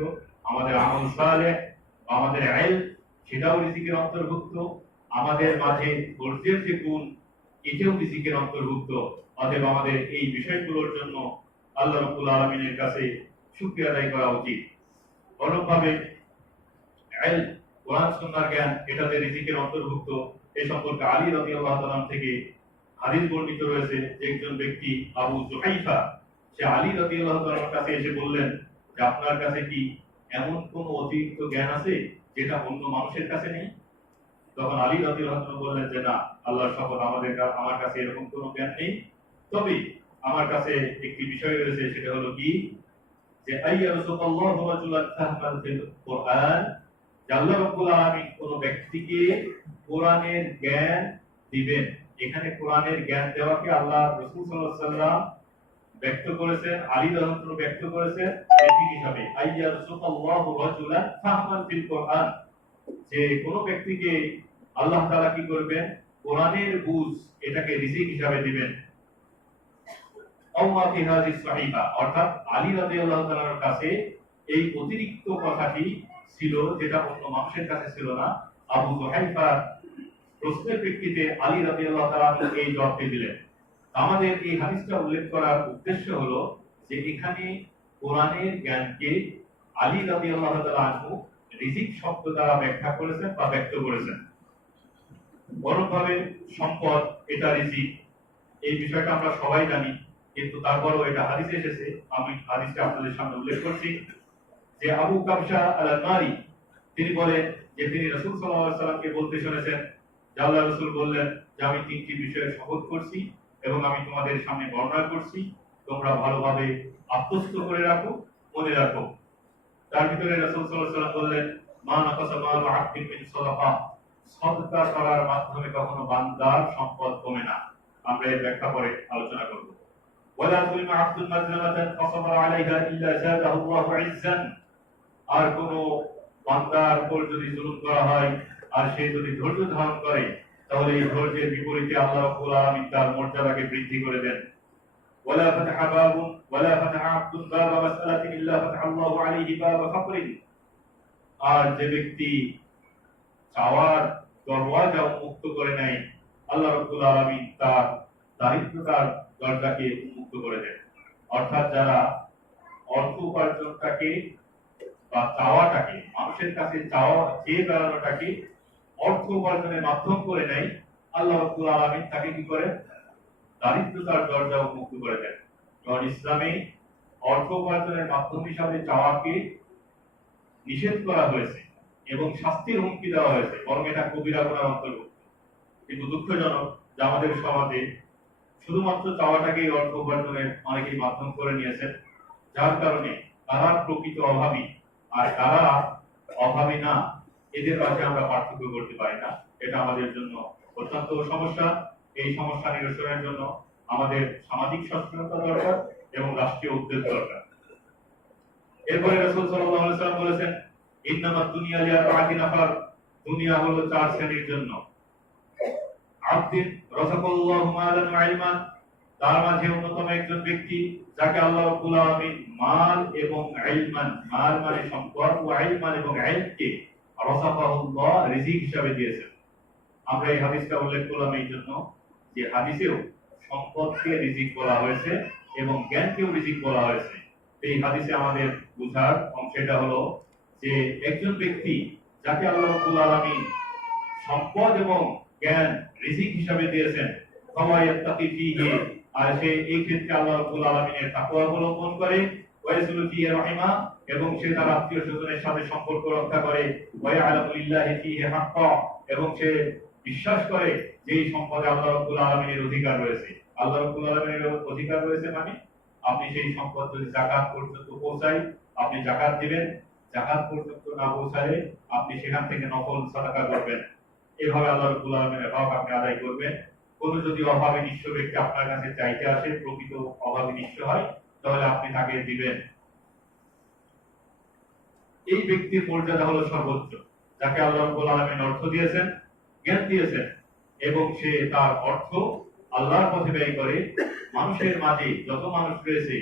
আমাদের আমল সালেহ, আমাদের ইলম, সেটাও রিজিকের অন্তর্ভুক্ত, আমাদের মাঝে ধৈর্যের যে গুণ, এটাও রিজিকের অন্তর্ভুক্ত। অতএব আমাদের এই বিষয়গুলোর জন্য আল্লাহ রাব্বুল আলামিনের কাছে শুকরিয়া আদায় করা উচিত। অনুরূপভাবে ইলম, কোরআন সুন্নাহর জ্ঞান, এটাতে রিজিকের অন্তর্ভুক্ত। এই সম্পর্কে আলী রাদিয়াল্লাহু তাআলা থেকে হাদিস বর্ণিত রয়েছে যে একজন ব্যক্তি আবু জুহাইফা, সে আলী রাদিয়াল্লাহু তাআলার কাছে এসে বললেন যে আপনার কাছে কি এমন কোন অতিরিক্ত জ্ঞান আছে যেটা অন্য মানুষের কাছে নেই? তখন আলী রাদিয়াল্লাহু তাআলা বললেন যে না, আল্লাহর শপথ, আমার কাছে এরকম কোনো জ্ঞান নেই, তবে আমার কাছে একটি বিষয় রয়েছে, সেটা হলো কি, যে আইয়ারযুকাল্লাহু রাজুলান ফাহমান ফিল কুরআন, আল্লাহ রাব্বুল আলামিন কোন ব্যক্তিকে কোরআনের জ্ঞান দিবেন। এখানে কোরআনের জ্ঞান দেওয়াকে আল্লাহ রাসূল সাল্লাল্লাহু আলাইহি ওয়াসাল্লাম ব্যক্ত করেছেন, আলী রাদিয়াল্লাহু তাআলা ব্যক্ত করেছেন এই হিসাবে, আইয়ারযুকাল্লাহু রাজুলান ফাহমান ফিল কুরআন, যে কোন ব্যক্তিকে আল্লাহ তাআলা কি করবেন, কোরআনের বুঝ, এটাকে রিজিক হিসাবে দিবেন। আওমা ফি হাযিস সাহিফা, অর্থাৎ আলী রাদিয়াল্লাহু তাআলার কাছে এই অতিরিক্ত কথাটি ছিল যেটা অন্য মানুষের কাছে ছিল না। আবু জুহাইফা প্রশ্নের প্রেক্ষিতে আলী রাদিয়াল্লাহু তাআলা এই জবাবটি দিলেন। আমাদের এই হাদিসটা উল্লেখ করার উদ্দেশ্য হলো যে এখানে কোরআনের জ্ঞানকে আলী রাদিয়াল্লাহু তাআলা আনহু রিজিক শব্দ দ্বারা ব্যাখ্যা করেছেন বা ব্যক্ত করেছেন। বরংভাবে সম্পদ এটা রিজিক, এই বিষয়টা আমরা সবাই জানি, কিন্তু তারপরও এটা হাদিসে এসেছে। আমি হাদিসটা আপনাদের সামনে উল্লেখ করছি যে আবু কাবশা আল-আনমারি তিনি বলেন যে তিনি রাসূল সাল্লাল্লাহু আলাইহি সাল্লামকে বলতে শুনেছেন যে আল্লাহর রাসূল বললেন যে আমি তিনটি বিষয়ে শপথ করছি এবং আমি তোমাদের সামনে বর্ণনা করছি, তোমরা ভালোভাবে আত্মস্থ করে রাখো, মনে রাখো। তার ভিতরে রাসূল সাল্লাল্লাহু আলাইহি সাল্লাম বললেন মা নাকাসা মালু আবদিন মিন সাদাকা, সদকা করার মাধ্যমে কখনো বান্দার সম্পদ কমে না। আমরা এর ব্যাখ্যা পরে আলোচনা করব। ওয়ালা তুলিমা আবদুল মাজলামাতান ফাসাবারা আলাইহা ইল্লা জাদাহু আল্লাহু ইজ্জান, আর কোন বান্দার উপর যদি জুলুম করা হয় আর সে যদি ধৈর্য ধারণ করে তাহলে এই ধৈর্যের বিপরীতে আল্লাহ রাব্বুল আলামিন তার মর্যাদাকে বৃদ্ধি করে দেন। ওয়ালা ফাতাহা বাবুন ওয়ালা ফাতাহা আবদুন বাবা মাসআলাতিন ইল্লা ফাতাহা আল্লাহু আলাইহি বাবা ফাকরিন, আর যে ব্যক্তি চাওয়ার দরওয়াজা উন্মুক্ত করে নেয় আল্লাহ রাব্বুল আলামিন তার দারিদ্রতার দরজাকে উন্মুক্ত করে দেন। অর্থাৎ যারা অর্থ উপার্জনটাকে বা চাওয়াটাকে, মানুষের কাছে চাওয়া চেয়ে বেড়ানোটাকে অর্থ উপার্জনের মাধ্যম করে নেয়, আল্লাহ রাব্বুল আলামিন তাকে কি করে? দারিদ্রতার দরজা উন্মুক্ত করে দেন। কারণ ইসলামে অর্থ উপার্জনের মাধ্যম হিসাবে চাওয়াকে নিষেধ করা হয়েছে এবং শাস্তির হুমকি দেওয়া হয়েছে, বরং এটা কবিরা গুনার অন্তর্ভুক্ত। কিন্তু দুঃখজনক যে আমাদের সমাজে শুধুমাত্র চাওয়াটাকেই অর্থ উপার্জনের অনেকেই মাধ্যম করে নিয়েছেন, যার কারণে তারা প্রকৃত অভাবী আর তারা অভাবী না, এদের মাঝে আমরা পার্থক্য করতে পারি না। এটা আমাদের জন্য অত্যন্ত সমস্যা। এই সমস্যা নিরসনের জন্য আমাদের সামাজিক সচেতনতা দরকার এবং রাষ্ট্রীয় উদ্যোগ দরকার। এরপরে রাসূল সাল্লাল্লাহু আলাইহি ওয়াসাল্লাম বলেছেন ইন্নামাদ দুনিয়া লিআরবা'তি নাফার, দুনিয়া হলো চার শ্রেণীর জন্য। আব্দিন রাযাকাল্লাহু মালান ওয়া ইলমান, তার মাঝে অন্যতম একজন ব্যক্তি যাকে আল্লাহ রাব্বুল আলামিন মাল এবং ইলমান, মাল মানে সম্পদ, ও ইলমান এবং ইলমকে রাযাকাহুল্লাহ রিজিক হিসাবে দিয়েছেন। আমরা এই হাদিসটা উল্লেখ করলাম এই জন্য যে হাদিসেও সম্পদকে রিজিক বলা হয়েছে এবং জ্ঞানকেও রিজিক বলা হয়েছে। এই হাদিসে আমাদের বুঝার অংশটা হলো যে একজন ব্যক্তি যাকে আল্লাহ রাব্বুল আলামিন সম্পদ এবং জ্ঞান রিজিক হিসাবে দিয়েছেন, ফাওয়া ইয়াত্তাকি ফীহি, আর সে এই ক্ষেত্রে আল্লাহ রাব্বুল আলামিনের তাকওয়া অবলম্বন করে, ওয়া ইয়াসলু ফীহি রাহিমা, এবং সে তার আত্মীয়-স্বজনের সাথে সম্পর্ক রক্ষা করে, ওয়া ইয়ালামু লিল্লাহি ফীহি হাক্কা, এবং সে বিশ্বাস করে যে এই সম্পদে আল্লাহ রাব্বুল আলামিনের অধিকার রয়েছে। আল্লাহ রাব্বুল আলামিনের অধিকার রয়েছে মানে আপনি সেই সম্পদ যদি যাকাত পর্যন্ত পৌঁছায় আপনি যাকাত দিবেন, যাকাত পর্যন্ত না পৌঁছালে আপনি সেখান থেকে নফল সাদাকা করবেন। এভাবে আল্লাহ রাব্বুল আলামিনের হক আপনি আদায় করবেন। কোন যদি অভাবী নিঃস্ব ব্যক্তি আপনার কাছে চাইতে আসে, প্রকৃত অভাবী নিঃস্ব হয়, তাহলে আপনি তাকে দিবেন। এই ব্যক্তির মর্যাদা হলো সর্বোচ্চ, যাকে আল্লাহ রাব্বুল আলামিন অর্থ দিয়েছেন, জ্ঞান দিয়েছেন, এবং সে তার অর্থ আল্লাহর পথে ব্যয় করে। মানুষের মাঝে যত মানুষ রয়েছে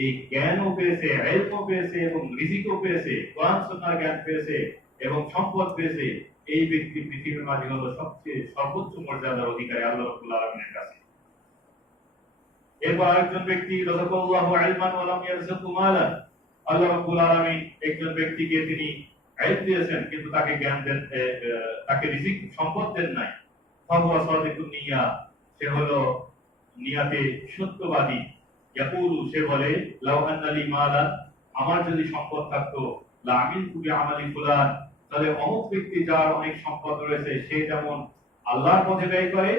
এই জ্ঞানও পেয়েছে, ইলমও পেয়েছে এবং রিজিকও পেয়েছে, কোরআন সুন্নাহর জ্ঞান পেয়েছে এবং সম্পদ পেয়েছে, এই ব্যক্তি পৃথিবীর মাঝে হলো সবচেয়ে সর্বোচ্চ মর্যাদার অধিকারী আল্লাহ রাব্বুল আলামিনের কাছে। এরপর আরেকজন ব্যক্তি রাযাকাল্লাহু ইলমান ওয়া লাম ইয়ারযুকহু মালান, আল্লাহ রাব্বুল আলামিন একজন ব্যক্তিকে তিনি ইলম দিয়েছেন কিন্তু তাকে জ্ঞান দেন, তাকে রিজিক সম্পদ দেন নাই। ফাহুয়া সাদিকুন নিয়া, সে হলো নিয়াতে সত্যবাদী। ইয়াকুলু, সে বলে লাউ আন্না লি মালান, আমার যদি সম্পদ থাকতো, লা আমিলতু বিআমালি ফুলান, তাহলে অমুক ব্যক্তি যার অনেক সম্পদ রয়েছে সে যেমন আল্লাহর পথে ব্যয় করে,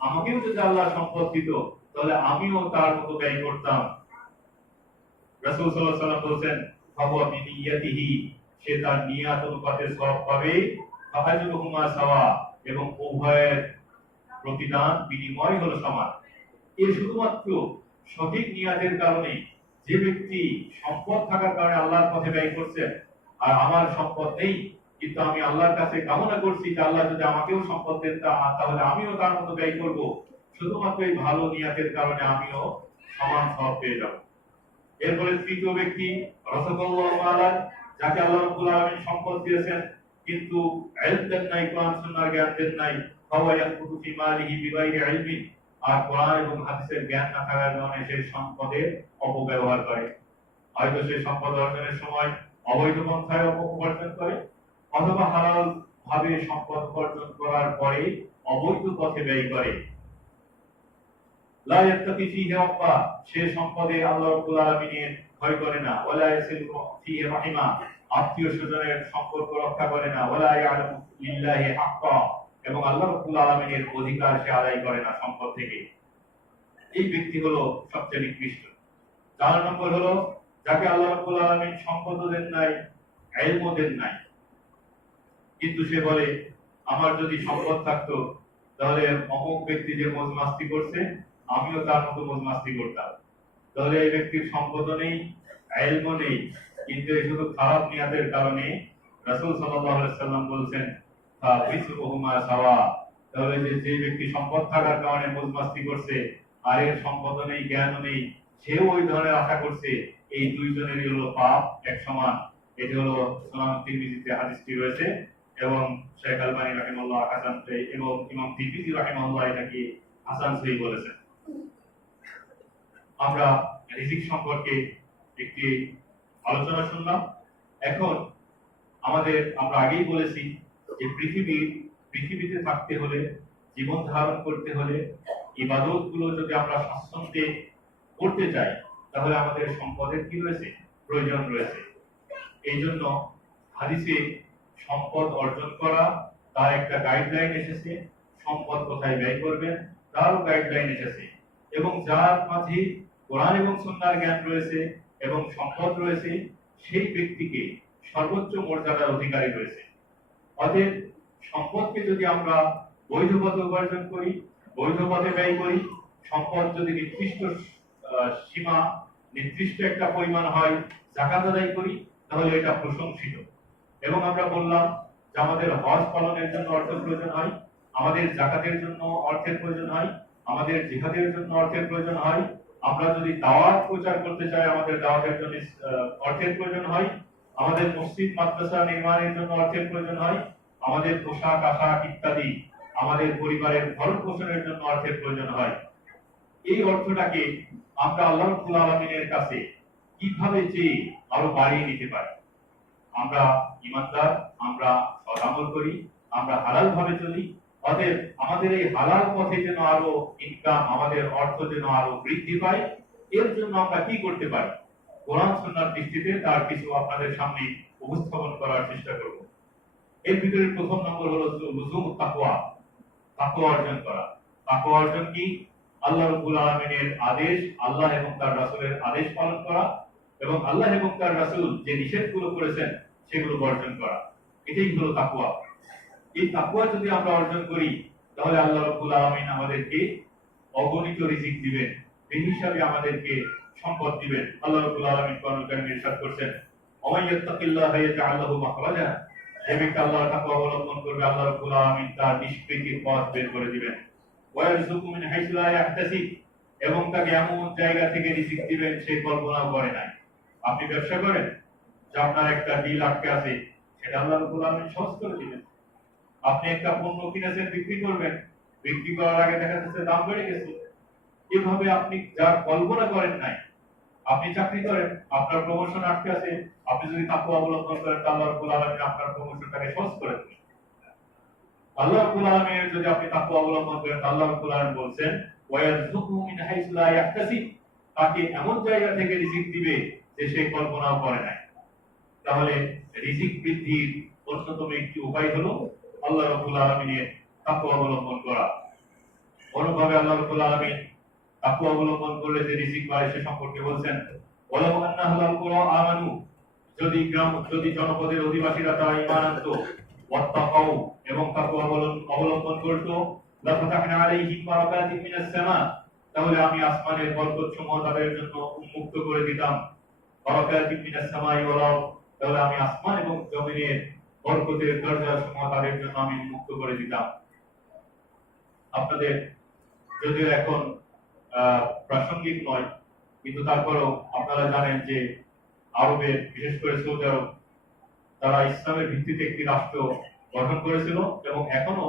আমাকেও যদি আল্লাহ সম্পদ দিত তাহলে আমিও তার মতো ব্যয় করতাম। রাসূল সাল্লাল্লাহু আলাইহি ওয়াসাল্লাম বলেন ফাহুয়া বিনিয়াতিহি, সে তার নিয়াত অনুপাতে সওয়াব পাবে, ফাআজরুহুমা সাওয়া, এবং উভয়ের প্রতিদান বিনিময় হলো সমান। এর শুধুমাত্র সঠিক নিয়াতের কারণে, যে ব্যক্তি সম্পদ থাকার কারণে আল্লাহর পথে ব্যয় করছেন, আর আমার সম্পদ নেই কিন্তু আমি আল্লাহর কাছে কামনা করছি যে আল্লাহ যদি আমাকেও সম্পদ দেন তাহলে আমিও তার মতো ব্যয় করব, শুধুমাত্র এই ভালো নিয়াতের কারণে আমিও সমান সওয়াব পেয়ে যাব। এরপরে তৃতীয় ব্যক্তি রাযাকাল্লাহু মালান, যাকে আল্লাহ রাব্বুল আলামিন সম্পদ দিয়েছেন কিন্তু ইলম দেন নাই, কোরআন সুন্নাহর জ্ঞান দেন নাই, ফাওয়া ইয়াকুতু ফি মালিহি বিগাইরি ইলমিন, আর কোরআন এবং হাদিসের জ্ঞান না থাকার কারণে সেই সম্পদের অপব্যবহার করে। হয়তো সেই সম্পদ অর্জনের সময় অবৈধ পন্থায় উপার্জন করে, অথবা হালাল ভাবে সম্পদ উপার্জন করার পরে অবৈধ পথে ব্যয় করে। লা ইয়াত্তাকি ফিহি রাব্বা, সে সম্পদে আল্লাহ রাব্বুল আলামিনের ভয় করে না। ওয়ালা ইয়াসিলু ফিহি রাহিমা, আত্মীয় স্বজনের সম্পর্ক রক্ষা করে না। ওয়ালা ইয়ালামু লিল্লাহি হাক্কা, এবং আল্লাহ রাব্বুল আলামিনের অধিকার সে আদায় করে না সম্পদ থেকে। এই ব্যক্তি হলো সবচেয়ে নিকৃষ্ট। 4 নম্বর হলো যাকে আল্লাহ রাব্বুল আলামিন সম্পদ দেন নাই, ইলমও দেন নাই, কিন্তু সে বলে আমার যদি সম্পদ থাকতো তাহলে অমুক ব্যক্তি যে মৌজ মাস্তি করছে আমিও তার মতো মৌজ মাস্তি করতাম। তাহলে এই ব্যক্তির সম্পদও নেই, ইলমও নেই, কিন্তু এই শুধু খারাপ নিয়াতের কারণে রাসূল সাল্লাল্লাহু আলাইহি সাল্লাম বলেছেন ফাবিসুহুমা সাওয়া। তাহলে যে ব্যক্তি সম্পদ থাকার কারণে মৌজ মাস্তি করছে আর এর সম্পদও নেই, জ্ঞানও নেই, সেও ওই ধরনের আশা করছে, এই দুইজনেরই হলো পাপ এক সমান। এটি হলো সুনান তিরমিজিতে হাদিসটি রয়েছে, এবং শেখ আলবানী রাহিমাহুল্লাহ হাসান এবং ইমাম তিরমিজি রাহিমাহুল্লাহ এটাকে হাসান সহিহ বলেছেন। আমরা রিজিক সম্পর্কে একটি আলোচনা শুনলাম। এখন আমরা আগেই বলেছি যে পৃথিবীতে থাকতে হলে, জীবন ধারণ করতে হলে, ইবাদত গুলো যদি আমরা স্বাচ্ছন্দ্যে করতে চাই তাহলে আমাদের সম্পদের কি রয়েছে, প্রয়োজন রয়েছে। এই জন্য হাদিসে সম্পদ অর্জন করা তার একটা গাইডলাইন এসেছে, সম্পদ কোথায় ব্যয় করবেন তারও গাইডলাইন এসেছে, এবং যার মাঝে কোরআন এবং সুন্নাহর জ্ঞান রয়েছে এবং সম্পদ রয়েছে সেই ব্যক্তিকে সর্বোচ্চ মর্যাদার অধিকারী রয়েছে। অতএব সম্পদকে যদি আমরা বৈধ পথে উপার্জন করি, বৈধ পথে ব্যয় করি, সম্পদ যদি সীমা নির্দিষ্ট একটা পরিমাণ হয়, যাকাত আদায় করি, তাহলে এটা প্রশংসিত। এবং আমরা বললাম যে আমাদের হজ পালনের জন্য অর্থ প্রয়োজন হয়, আমাদের যাকাতের জন্য অর্থের প্রয়োজন হয়, আমাদের জিহাদের জন্য অর্থের প্রয়োজন হয়, আমরা যদি দাওয়াত প্রচার করতে চাই আমাদের দাওয়াতের জন্য অর্থের প্রয়োজন হয়, আমাদের মসজিদ মাদ্রাসা নির্মাণের জন্য অর্থের প্রয়োজন হয়, আমাদের পোশাক আশাক ইত্যাদি আমাদের পরিবারের ভরণ পোষণের জন্য অর্থের প্রয়োজন হয়। এই অর্থটাকে আমরা আল্লাহ রাব্বুল আলামিনের কাছে কিভাবে চেয়ে আরো বাড়িয়ে নিতে পারি। আমরা ইমানদার, আমরা সৎ আমল করি, আমরা হালাল ভাবে চলি। অতএব আমাদের এই হালাল পথে যেন আরো ইনকাম, আমাদের অর্থ যেন আরো বৃদ্ধি পায়, এর জন্য আমরা কি করতে পারি, কোরআন সুন্নাহর দৃষ্টিতে তার কিছু আপনাদের সামনে উপস্থাপন করার চেষ্টা করব। এর ভিতরে প্রথম নম্বর হলো লুজুমুত তাকওয়া, তাকওয়া অর্জন করা। তাকওয়া অর্জন কি? আল্লাহ রাব্বুল আলামিনের আদেশ, আল্লাহ এবং তার রাসূলের আদেশ পালন করা, এবং আল্লাহ এবং তার রাসূল যে নিষেধগুলো করেছেন সেগুলো বর্জন করা, এটাই হলো তাকওয়া। এই তাকওয়া যদি আমরা অর্জন করি তাহলে আল্লাহ রাব্বুল আলামিন আমাদেরকে অগণিত রিজিক দিবেন, বেহিসাবে আমাদেরকে সম্পদ দিবেন। আল্লাহ রাব্বুল আলামিন কোরআনুল কারীমে ইরশাদ করেছেন, ওয়া ইয়াত্তাকিল্লাহা ইয়াজআল লাহু মাখরাজা, যে ব্যক্তি আল্লাহর তাকওয়া অবলম্বন করবে আল্লাহ রাব্বুল আলামিন তার নিষ্কৃতির পথ বের করে দিবেন। ওয়া ইয়ারযুকু মিন হাইসু লা ইয়াহতাসিব, এবং তাকে এমন জায়গা থেকে রিজিক দিবেন সে কল্পনাও করে নাই। আপনি ব্যবসা করেন, যে আপনার একটা ডিল আটকে আছে, সেটা আল্লাহ রাব্বুল আলামিন সহজ করে দিবেন। আপনি একটা পণ্য কিনেছেন, বিক্রি করবেন, বিক্রি করার আগে দেখা যাচ্ছে দাম বেড়ে গেছে, এভাবে আপনি যা কল্পনা করেন নাই। আপনি চাকরি করেন, আপনার প্রমোশন আটকে আছে, আপনি যদি তাকওয়া অবলম্বন করেন আল্লাহ রাব্বুল আলামিন আপনার প্রমোশনটাকে সহজ করে দিবেন। আল্লাহ রাব্বুল আলামিনের যদি আপনি তাকওয়া অবলম্বন করেন আল্লাহ রাব্বুল আলামিন বলেন ওয়া ইয়ারযুকু মিন হাইসু লা ইয়াহতাসিব, তাকে এমন জায়গা থেকে রিজিক দিবে যে সে কল্পনাও করে নাই। তাহলে রিজিক বৃদ্ধির অন্যতম একটি উপায় হলো আল্লাহ রাব্বুল আলামিনের তাকওয়া অবলম্বন করা। অনুভাবে আল্লাহ রাব্বুল আলামিন তাকওয়া অবলম্বন করলে যে রিজিক বাড়ে সে সম্পর্কে বলছেন, ওয়ালাউ আন্না আহলাল কুরা আমানু, যদি জনপদের অধিবাসীরা তারা ঈমান আনতো, ওয়াত্তাকাউ, এবং তাকওয়া অবলম্বন করত, লাফাতাহনা আলাইহিম বারাকাতিন মিনাস সামা, তাহলে আমি আসমানের বরকতসমূহ তাদের জন্য উন্মুক্ত করে দিতাম। বারাকাতিন মিনাস সামাই ওয়াল আরদ, তাহলে আমি আসমান এবং জমিনের বরকতের দরজাসমূহ তাদের জন্য আমি উন্মুক্ত করে দিতাম। আপনাদের যদিও এখন প্রাসঙ্গিক নয়, কিন্তু তারপরেও আপনারা জানেন যে আরবের, বিশেষ করে সৌদি আরব, তারা ইসলামের ভিত্তিতে একটি রাষ্ট্র গঠন করেছিল এবং এখনো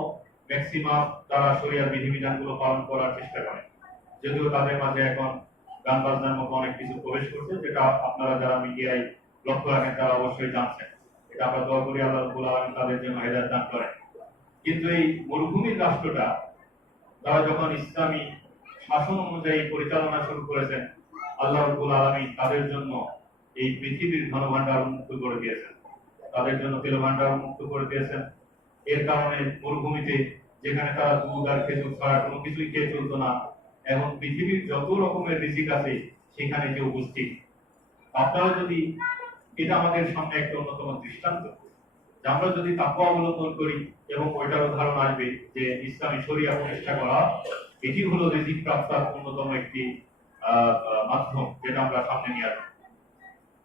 ম্যাক্সিমাম তারা শরিয়ার বিধিবিধানগুলো পালন করার চেষ্টা করে। যদিও তাদের মাঝে এখন গান বাজনার মতো অনেক কিছু প্রবেশ করছে, যেটা আপনারা যারা মিডিয়ায় লক্ষ্য রাখেন তারা অবশ্যই জানছেন। এটা আমরা দোয়া করি আল্লাহ রাব্বুল আলামিন তাদের জন্য হেদায়েত দান করেন। কিন্তু এই মরুভূমির রাষ্ট্রটা তারা যখন ইসলামী শাসন অনুযায়ী পরিচালনা শুরু করেছেন, আল্লাহ রাব্বুল আলামিন তাদের জন্য এই পৃথিবীর ধনভাণ্ডার উন্মুক্ত করে দিয়েছেন, তাদের জন্য তেল ভাণ্ডার উন্মুক্ত করে দিয়েছেন। এর কারণে মরুভূমিতে যেখানে তারা দুধ আর খেজুর ছাড়া কোনো কিছুই খেয়ে চলতো না, এবং পৃথিবীর যত রকমের রিজিক আছে সেখানে যে উপস্থিত। আপনারা যদি, এটা আমাদের সামনে একটা অন্যতম দৃষ্টান্ত যে আমরা যদি তাকওয়া অবলম্বন করি এবং ওইটার উদাহরণ আসবে যে ইসলামী শরিয়া প্রতিষ্ঠা করা, এটি হলো রিজিক প্রাপ্তার অন্যতম একটি মাধ্যম যেটা আমরা সামনে নিয়ে আসবো।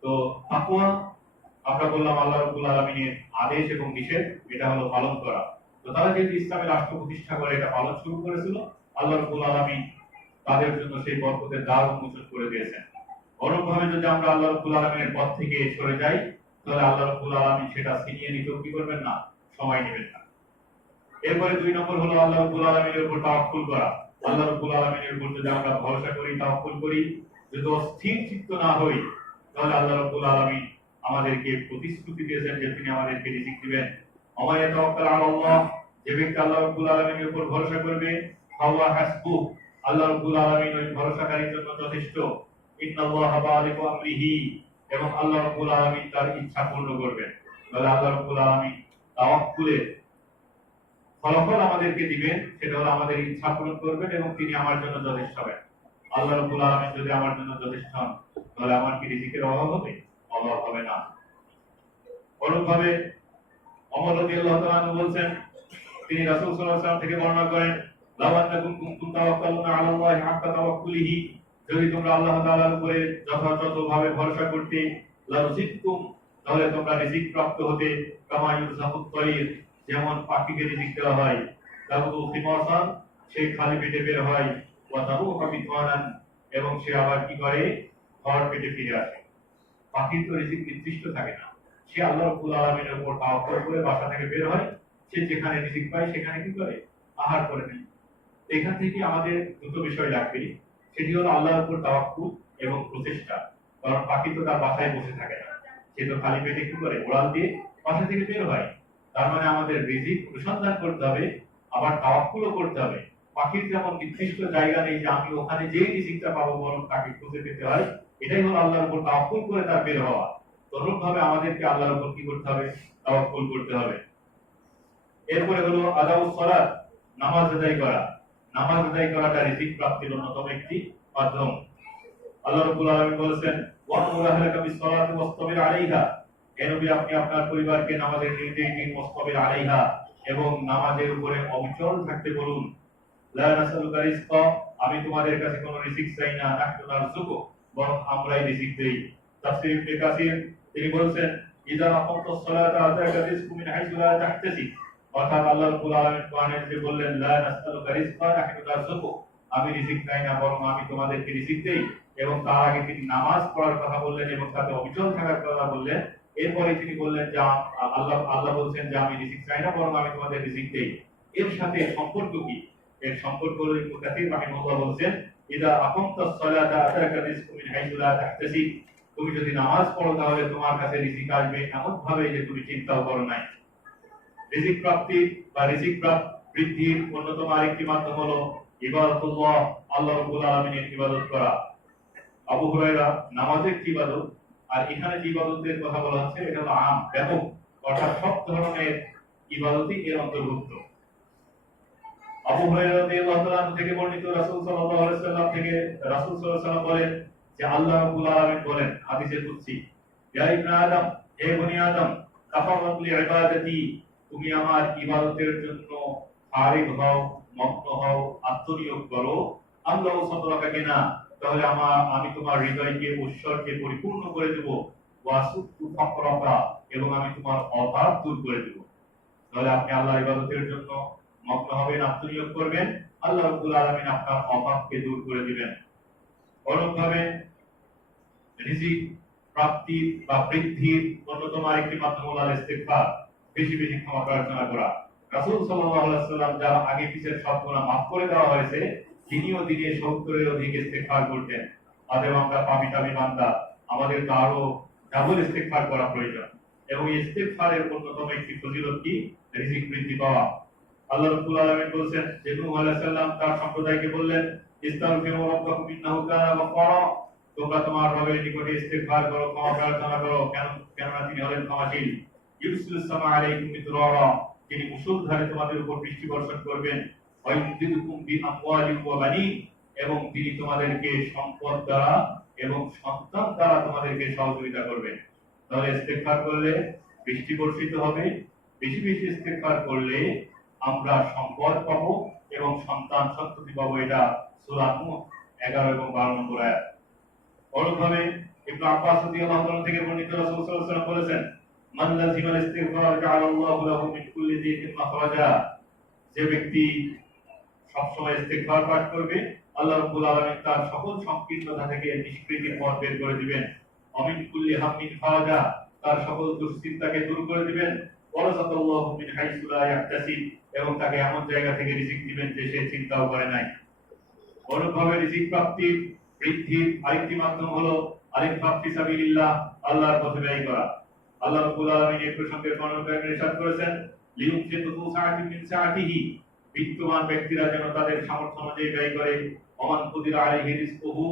তো তাকওয়া আমরা বললাম আল্লাহ রাব্বুল আলামিনের আদেশ এবং নিষেধ, এটা হলো পালন করা। তো তারা যেহেতু ইসলামের রাষ্ট্র প্রতিষ্ঠা করে এটা পালন শুরু করেছিল, আল্লাহ রাব্বুল আলামিন তাদের জন্য সেই বরকতের দ্বার উন্মোচন করে দিয়েছেন। অনুরূপভাবে যদি আমরা আল্লাহ রাব্বুল আলামিনের পথ থেকে সরে যাই, তাহলে আল্লাহ রাব্বুল আলামিন সেটা ছিনিয়ে নিতেও কি করবেন না, সময় নেবেন না। এরপরে 2 নম্বর হলো আল্লাহ রাব্বুল আলামিনের উপর তাওয়াক্কুল করা। আল্লাহ রাব্বুল আলামিনের উপর যদি আমরা ভরসা করি, তাওয়াক্কুল করি, যদি স্থির চিত্ত না হই, তাহলে আল্লাহ রাব্বুল আলামিন আমাদেরকে প্রতিশ্রুতি দিয়েছেন যে তিনি আমাদেরকে রিজিক দিবেন। ওয়া ইয়াতাওয়াক্কাল আলাল্লাহ, যে ব্যক্তি আল্লাহ রাব্বুল আলামিনের উপর ভরসা করবে, ফাহুয়া হাসবু, আল্লাহ রাব্বুল আলামিন ওই ভরসাকারীর জন্য যথেষ্ট। ইন্নাল্লাহা বালিগু আমরিহি, এবং আল্লাহ রাব্বুল আলামিন তার ইচ্ছা পূর্ণ করবেন। তাহলে আল্লাহ রাব্বুল আলামিন তাওয়াক্কুলের ফলাফল আমাদেরকে দিবেন, সেটা হলো আমাদের ইচ্ছা পূরণ করবেন এবং তিনি আমার জন্য যথেষ্ট হবেন। আল্লাহ রাব্বুল আলামিন যদি আমার জন্য যথেষ্ট হন, তাহলে আমার কি রিজিকের অভাব হবে? অভাব হবে না। অনুরূপভাবে ওমর রাদিয়াল্লাহু তাআলা আনহু বলছেন, তিনি রাসূল সাল্লাল্লাহু আলাইহি ওয়াসাল্লাম থেকে বর্ণনা করেন, লাউ আন্নাকুম কুনতুম তাওয়াক্কালুনা আলাল্লাহি হাক্কা তাওয়াক্কুলিহি, যদি তোমরা আল্লাহ তাআলার উপরে যথাযথভাবে ভরসা করতে, লারযিকতুম, তাহলে তোমরা রিজিক প্রাপ্ত হতে, কামা ইউরযাকুত তায়র, যেমন পাখিকে রিজিক দেওয়া হয়, তাবদু খিমাসান, সে খালি পেটে বের হয়, ওয়া তারুহু বিতওয়ানান, এবং সে আবার কি করে, ভর পেটে ফিরে আসে। পাখির তো রিজিক নির্দিষ্ট থাকে না, সে আল্লাহ রাব্বুল আলামিনের উপর তাওয়াক্কুল করে বাসা থেকে বের হয়, সে যেখানে রিজিক পায় সেখানে কি করে, আহার করে নেয়। এখান থেকে আমাদের দুটো বিষয় লাগবে, সেটি হলো আল্লাহর উপর তাওয়াক্কুল এবং প্রচেষ্টা। কারণ পাখি তো তার বাসায় বসে থাকে না, সে তো খালি পেটে কি করে, উড়াল দিয়ে বাসা থেকে বের হয়। তার মানে আমাদের রিজিক অনুসন্ধান করতে হবে, আবার তাওয়াক্কুলও করতে হবে। পাখির যেমন নির্দিষ্ট জায়গা নেই যে আমি ওখানে যেই রিজিকটা পাবো, বরং তাকে খুঁজে পেতে হয়। এটাই হলো আল্লাহর উপর তাওয়াক্কুল করে তার বের হওয়া। তরুণ ভাবে আমাদেরকে আল্লাহর উপর কি করতে হবে, তাওয়াক্কুল করতে হবে। এরপরে হলো আদাউস সালাত, নামাজ আদায় করা। নামাজ আদায় করাটা রিজিক প্রাপ্তির অন্যতম একটি মাধ্যম। আল্লাহ রাব্বুল আলামিন বলেছেন, ওয়া'মুর আহলাকা বিস-সালাতি ওয়াসতাবির আলাইহা, হে নবী আপনি আপনার পরিবারকে নামাজের নির্দেশ দিন, ওয়াসতাবির আলাইহা, এবং নামাজের উপরে অবিচল থাকতে বলুন। লা নাসআলুকা রিজকা, আমি তোমাদের কাছে কোনো রিজিক চাই না, নাহনু নারযুকু, বরং আমরাই রিজিক দেই। তাফসীর ইবনে কাসির তিনি বলেছেন, ইযা আকামতুস সালাতা আতাকা রিজকু মিন হাইসু লা তাহতাসিব, অর্থাৎ আল্লাহ রাব্বুল আলামিন কোরআনে যে বললেন, লা নাসআলুকা রিজকা নাহনু নারযুকু, আমি রিজিক চাই না, বরং আমি তোমাদেরকে রিজিক দেই। এবং তার আগে তিনি নামাজ পড়ার কথা বললেন এবং তাতে অবিচল থাকার কথা বললেন। এরপরে তিনি বললেন যে আল্লাহ বলছেন যে আমি রিজিক চাই না, বরং আমি তোমাদের রিজিক দেই। এর সাথে সম্পর্ক কি? এর সম্পর্ক হলো ইবনে কাসির রাহিমাহুল্লাহ বলেছেন, ইযা আকামতাস সালাতা আতাকা রিজকু মিন হাইসু লা তাহতাসিব, তুমি যদি নামাজ পড়ো তাহলে তোমার কাছে রিজিক আসবে এমন ভাবে যে তুমি চিন্তাও করো নাই। রিজিক প্রাপ্তি বা রিজিক বৃদ্ধির অন্যতম আরেকটি মাধ্যম হলো ইবাদতুল্লাহ, আল্লাহ রাব্বুল আলামিনের ইবাদত করা। আবু হুরায়রা নামাজের কি ইবাদত, আর এখানে যে ইবাদতের কথা বলা হচ্ছে এটা হলো আম, ব্যাপক, অর্থাৎ সব ধরনের ইবাদতই এর অন্তর্ভুক্ত। আবু হুরায়রা রাদিয়াল্লাহু তাআলা থেকে বর্ণিত, রাসূল সাল্লাল্লাহু আলাইহি ওয়াসাল্লাম থেকে, রাসূল সাল্লাল্লাহু আলাইহি ওয়াসাল্লাম বলেন যে আল্লাহ রাব্বুল আলামিন বলেন হাদিসে কুদসি, ইয়া ইবনে আদম, হে বনি আদম, তাফাররাত লি ইবাদাতি, তুমি আমার ইবাদতের জন্য ফারিগ হও, মগ্ন হও, আত্মনিয়োগ করো। আল্লাহ সাদরাকা কিনা, তাহলে আমি তোমার হৃদয়কে, উৎসর্গে পরিপূর্ণ করে দেব। ওয়াসুতু ফাকরাকা, এবং আমি তোমার অভাব দূর করে দেব। তাহলে আপনি আল্লাহর ইবাদতের জন্য মগ্ন হবেন, আত্মনিয়োগ করবেন, আল্লাহ রাব্বুল আলামিন আপনার অভাবকে দূর করে দিবেন। অনুরূপভাবে রিজিক প্রাপ্তি বা বৃদ্ধির অন্যতম আরেকটি মাধ্যম হলো ইস্তিগফার, বেশি বেশি ক্ষমা প্রার্থনা করা। রাসূল সাল্লাল্লাহু আলাইহি ওয়াসাল্লাম যারা আগে পিছের সব গুনাহ মাফ করে দেওয়া হয়েছে, তিনিও দিনে 70-এর অধিক ইস্তিগফার করতেন। অতএব আমরা পাপী টাপী বান্দা, আমাদের তো আরো ডাবল ইস্তিগফার করা প্রয়োজন। এবং এই ইস্তিগফারের অন্যতম একটি ফজিলত কি? রিজিক বৃদ্ধি পাওয়া। আল্লাহ রাব্বুল আলামিন বলেছেন যে নূহ আলাইহিস সালাম তার সম্প্রদায়কে বললেন, ইস্তাগফিরু রাব্বাকুম ইন্নাহু কানা গাফফারা, তোমরা তোমার রবের নিকটে ইস্তিগফার করো, ক্ষমা প্রার্থনা করো, কেননা তিনি হলেন ক্ষমাশীল। ইউরসিলুস সামা আলাইকুম মিদরারা, তিনি মুষলধারে তোমাদের উপর বৃষ্টি বর্ষণ করবেন। ওয়া ইউমদিদুকুম বিআমওয়ালিন ওয়া বানিন, এবং তিনি তোমাদেরকে সম্পদ দ্বারা এবং সন্তান দ্বারা তোমাদেরকে সহযোগিতা করবেন। তাহলে ইস্তিগফার করলে বৃষ্টি বর্ষিত হবে, বেশি বেশি ইস্তিগফার করলে আমরা সম্পদ পাবো এবং সন্তান সন্ততি পাবো। এটা সূরা নূহ 11 এবং 12 নম্বর আয়াত। অনুভাবে ইবনে আব্বাস রাদিয়াল্লাহু তাআলা থেকে বর্ণিত, রাসূল সাল্লাল্লাহু আলাইহি ওয়াসাল্লাম বলেছেন, মান লাযিমাল ইস্তিগফার জাআলাল্লাহু লাহু মিন কুল্লি যিকিন মাখরাজা, যে ব্যক্তি সবসময় ইস্তিগফার পাঠ করবে, আল্লাহ রাব্বুল আলামিন তার সকল সংকীর্ণতা থেকে নিষ্কৃতির পথ বের করে দিবেন। অমিন কুল্লি হাম্মিন ফারাজা, তার সকল দুশ্চিন্তাকে দূর করে দিবেন। ওয়ারাযাকাল্লাহু মিন হাইসু লা ইয়াহতাসিব, এবং তাকে এমন জায়গা থেকে রিজিক দিবেন যে সে চিন্তাও করে নাই। অনুভাবে রিজিক প্রাপ্তির বৃদ্ধির আরেকটি মাধ্যম হলো আল-ইনফাক ফি সাবিলিল্লাহ, আল্লাহর পথে ব্যয় করা। আল্লাহ রাব্বুল আলামিন এই প্রসঙ্গে বর্ণনা ইরশাদ করেছেন, লিইউনফিকু যু সাআতিন মিন সাআতিহি, বিত্তবান ব্যক্তিরা যেন তাদের সামর্থ্য অনুযায়ী ব্যয় করে। ওমান কুদিরা আলাইহি রিজকুহু,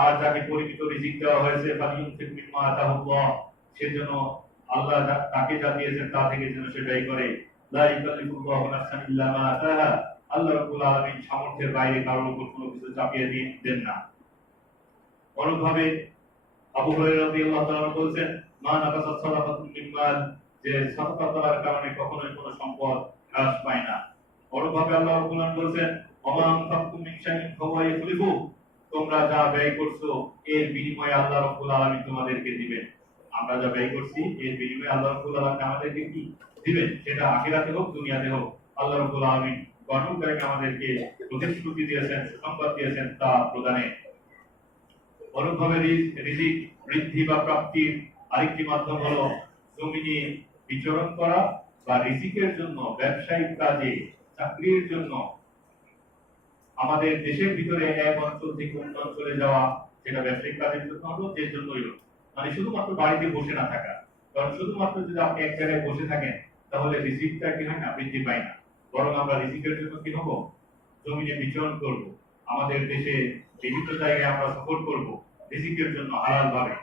আর যাকে পরিমিত রিজিক দেওয়া হয়েছে, ফালিউনফিক মিম্মা আতাহুল্লাহ, সেজন্য আল্লাহ তাকে যা দিয়েছেন তা থেকে যেন সে ব্যয় করে। লা ইউকাল্লিফুল্লাহু নাফসান ইল্লা মা আতাহা, আল্লাহ রাব্বুল আলামিন সামর্থ্যের বাইরে কারোর উপর কোনো কিছু চাপিয়ে দেন না। অনুভাবে আবু হুরায়রা রাদিয়াল্লাহু তাআলা বলেছেন, মা নাকাসাত সাদাকাতুন মিন মাল, যে সাদাকা করার কারণে কখনোই কোনো সম্পদ হ্রাস পায় না। অনুভাবে আল্লাহ রাব্বুল আলামিন বলেছেন, ওমা আনফাকতুম মিন শাইইন ফাহুয়া ইখলিফু, তোমরা যা ব্যয় করছো এর বিনিময়ে আল্লাহ রাব্বুল আলামিন তোমাদেরকে দিবেন। আমরা যা ব্যয় করছি এর বিনিময়ে আল্লাহ রাব্বুল আলামিন আমাদেরকে কি দিবেন, সেটা আখিরাতে হোক দুনিয়াতে হোক। আল্লাহ রাব্বুল আলামিন গণকারী আমাদেরকে প্রতিশ্রুতি দিয়েছেন, সুসংবাদ দিয়েছেন তা প্রদানে। অনুভাবে রিজিক বৃদ্ধি বা প্রাপ্তির আরেকটি মাধ্যম হলো জমিনে বিচরণ করা, বা রিজিকের জন্য, ব্যবসায়িক কাজে, চাকরির জন্য আমাদের দেশের ভিতরে এক অঞ্চল থেকে অন্য অঞ্চলে যাওয়া, যেটা ব্যবসায়িক কাজের জন্য হলো, যে জন্যই হোক। মানে শুধুমাত্র বাড়িতে বসে না থাকা, কারণ শুধুমাত্র যদি আপনি এক জায়গায় বসে থাকেন তাহলে রিজিকটা কি হয় না, বৃদ্ধি পায় না। বরং আমরা রিজিকের জন্য কি হবো, জমিনে বিচরণ করব, আমাদের দেশে বিভিন্ন জায়গায় আমরা সফর করব রিজিকের জন্য হালাল ভাবে।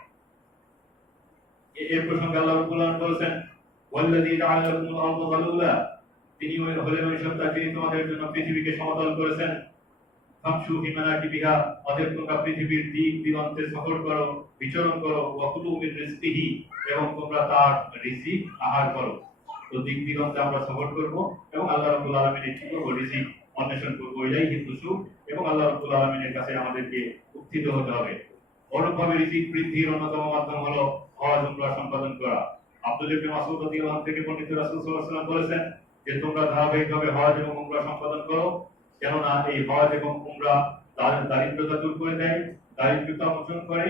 এই প্রসঙ্গে আল্লাহ রাব্বুল আলামিন বলেছেন, ওয়াল্লাযী জাআলা লাকুমুল আরদা যালুলা, তিনি হলেন ওই সত্তা যিনি তোমাদের জন্য পৃথিবীকে সমতল করেছেন। ফামশু ফি মানাকিবিহা, অতএব তোমরা পৃথিবীর দিক দিগন্তে সফর করো, বিচরণ করো। ওয়া কুলু মিন রিজকিহি, এবং তোমরা তার রিজিক আহার করো। তো দিক দিগন্তে আমরা সফর করব এবং আল্লাহ রাব্বুল আলামিনের কি করব, রিজিক অন্বেষণ করব। ইলাইহি তুসুর, এবং আল্লাহ রাব্বুল আলামিনের কাছে আমাদেরকে উত্থিত হতে হবে। অনুভাবে রিজিক বৃদ্ধির অন্যতম মাধ্যম হলো হজ উমরা সম্পাদন করা। আব্দুল্লাহ ইবনে মাসউদ রাদিয়াল্লাহু আনহু থেকে বর্ণিত, রাসূল সাল্লাল্লাহু আলাইহি ওয়াসাল্লাম বলেছেন যে তোমরা ধারাবাহিকভাবে হজ এবং উমরা সম্পাদন করো, কেননা এই হজ এবং উমরা দারিদ্রতা দূর করে দেয়, দারিদ্রতা মোচন করে,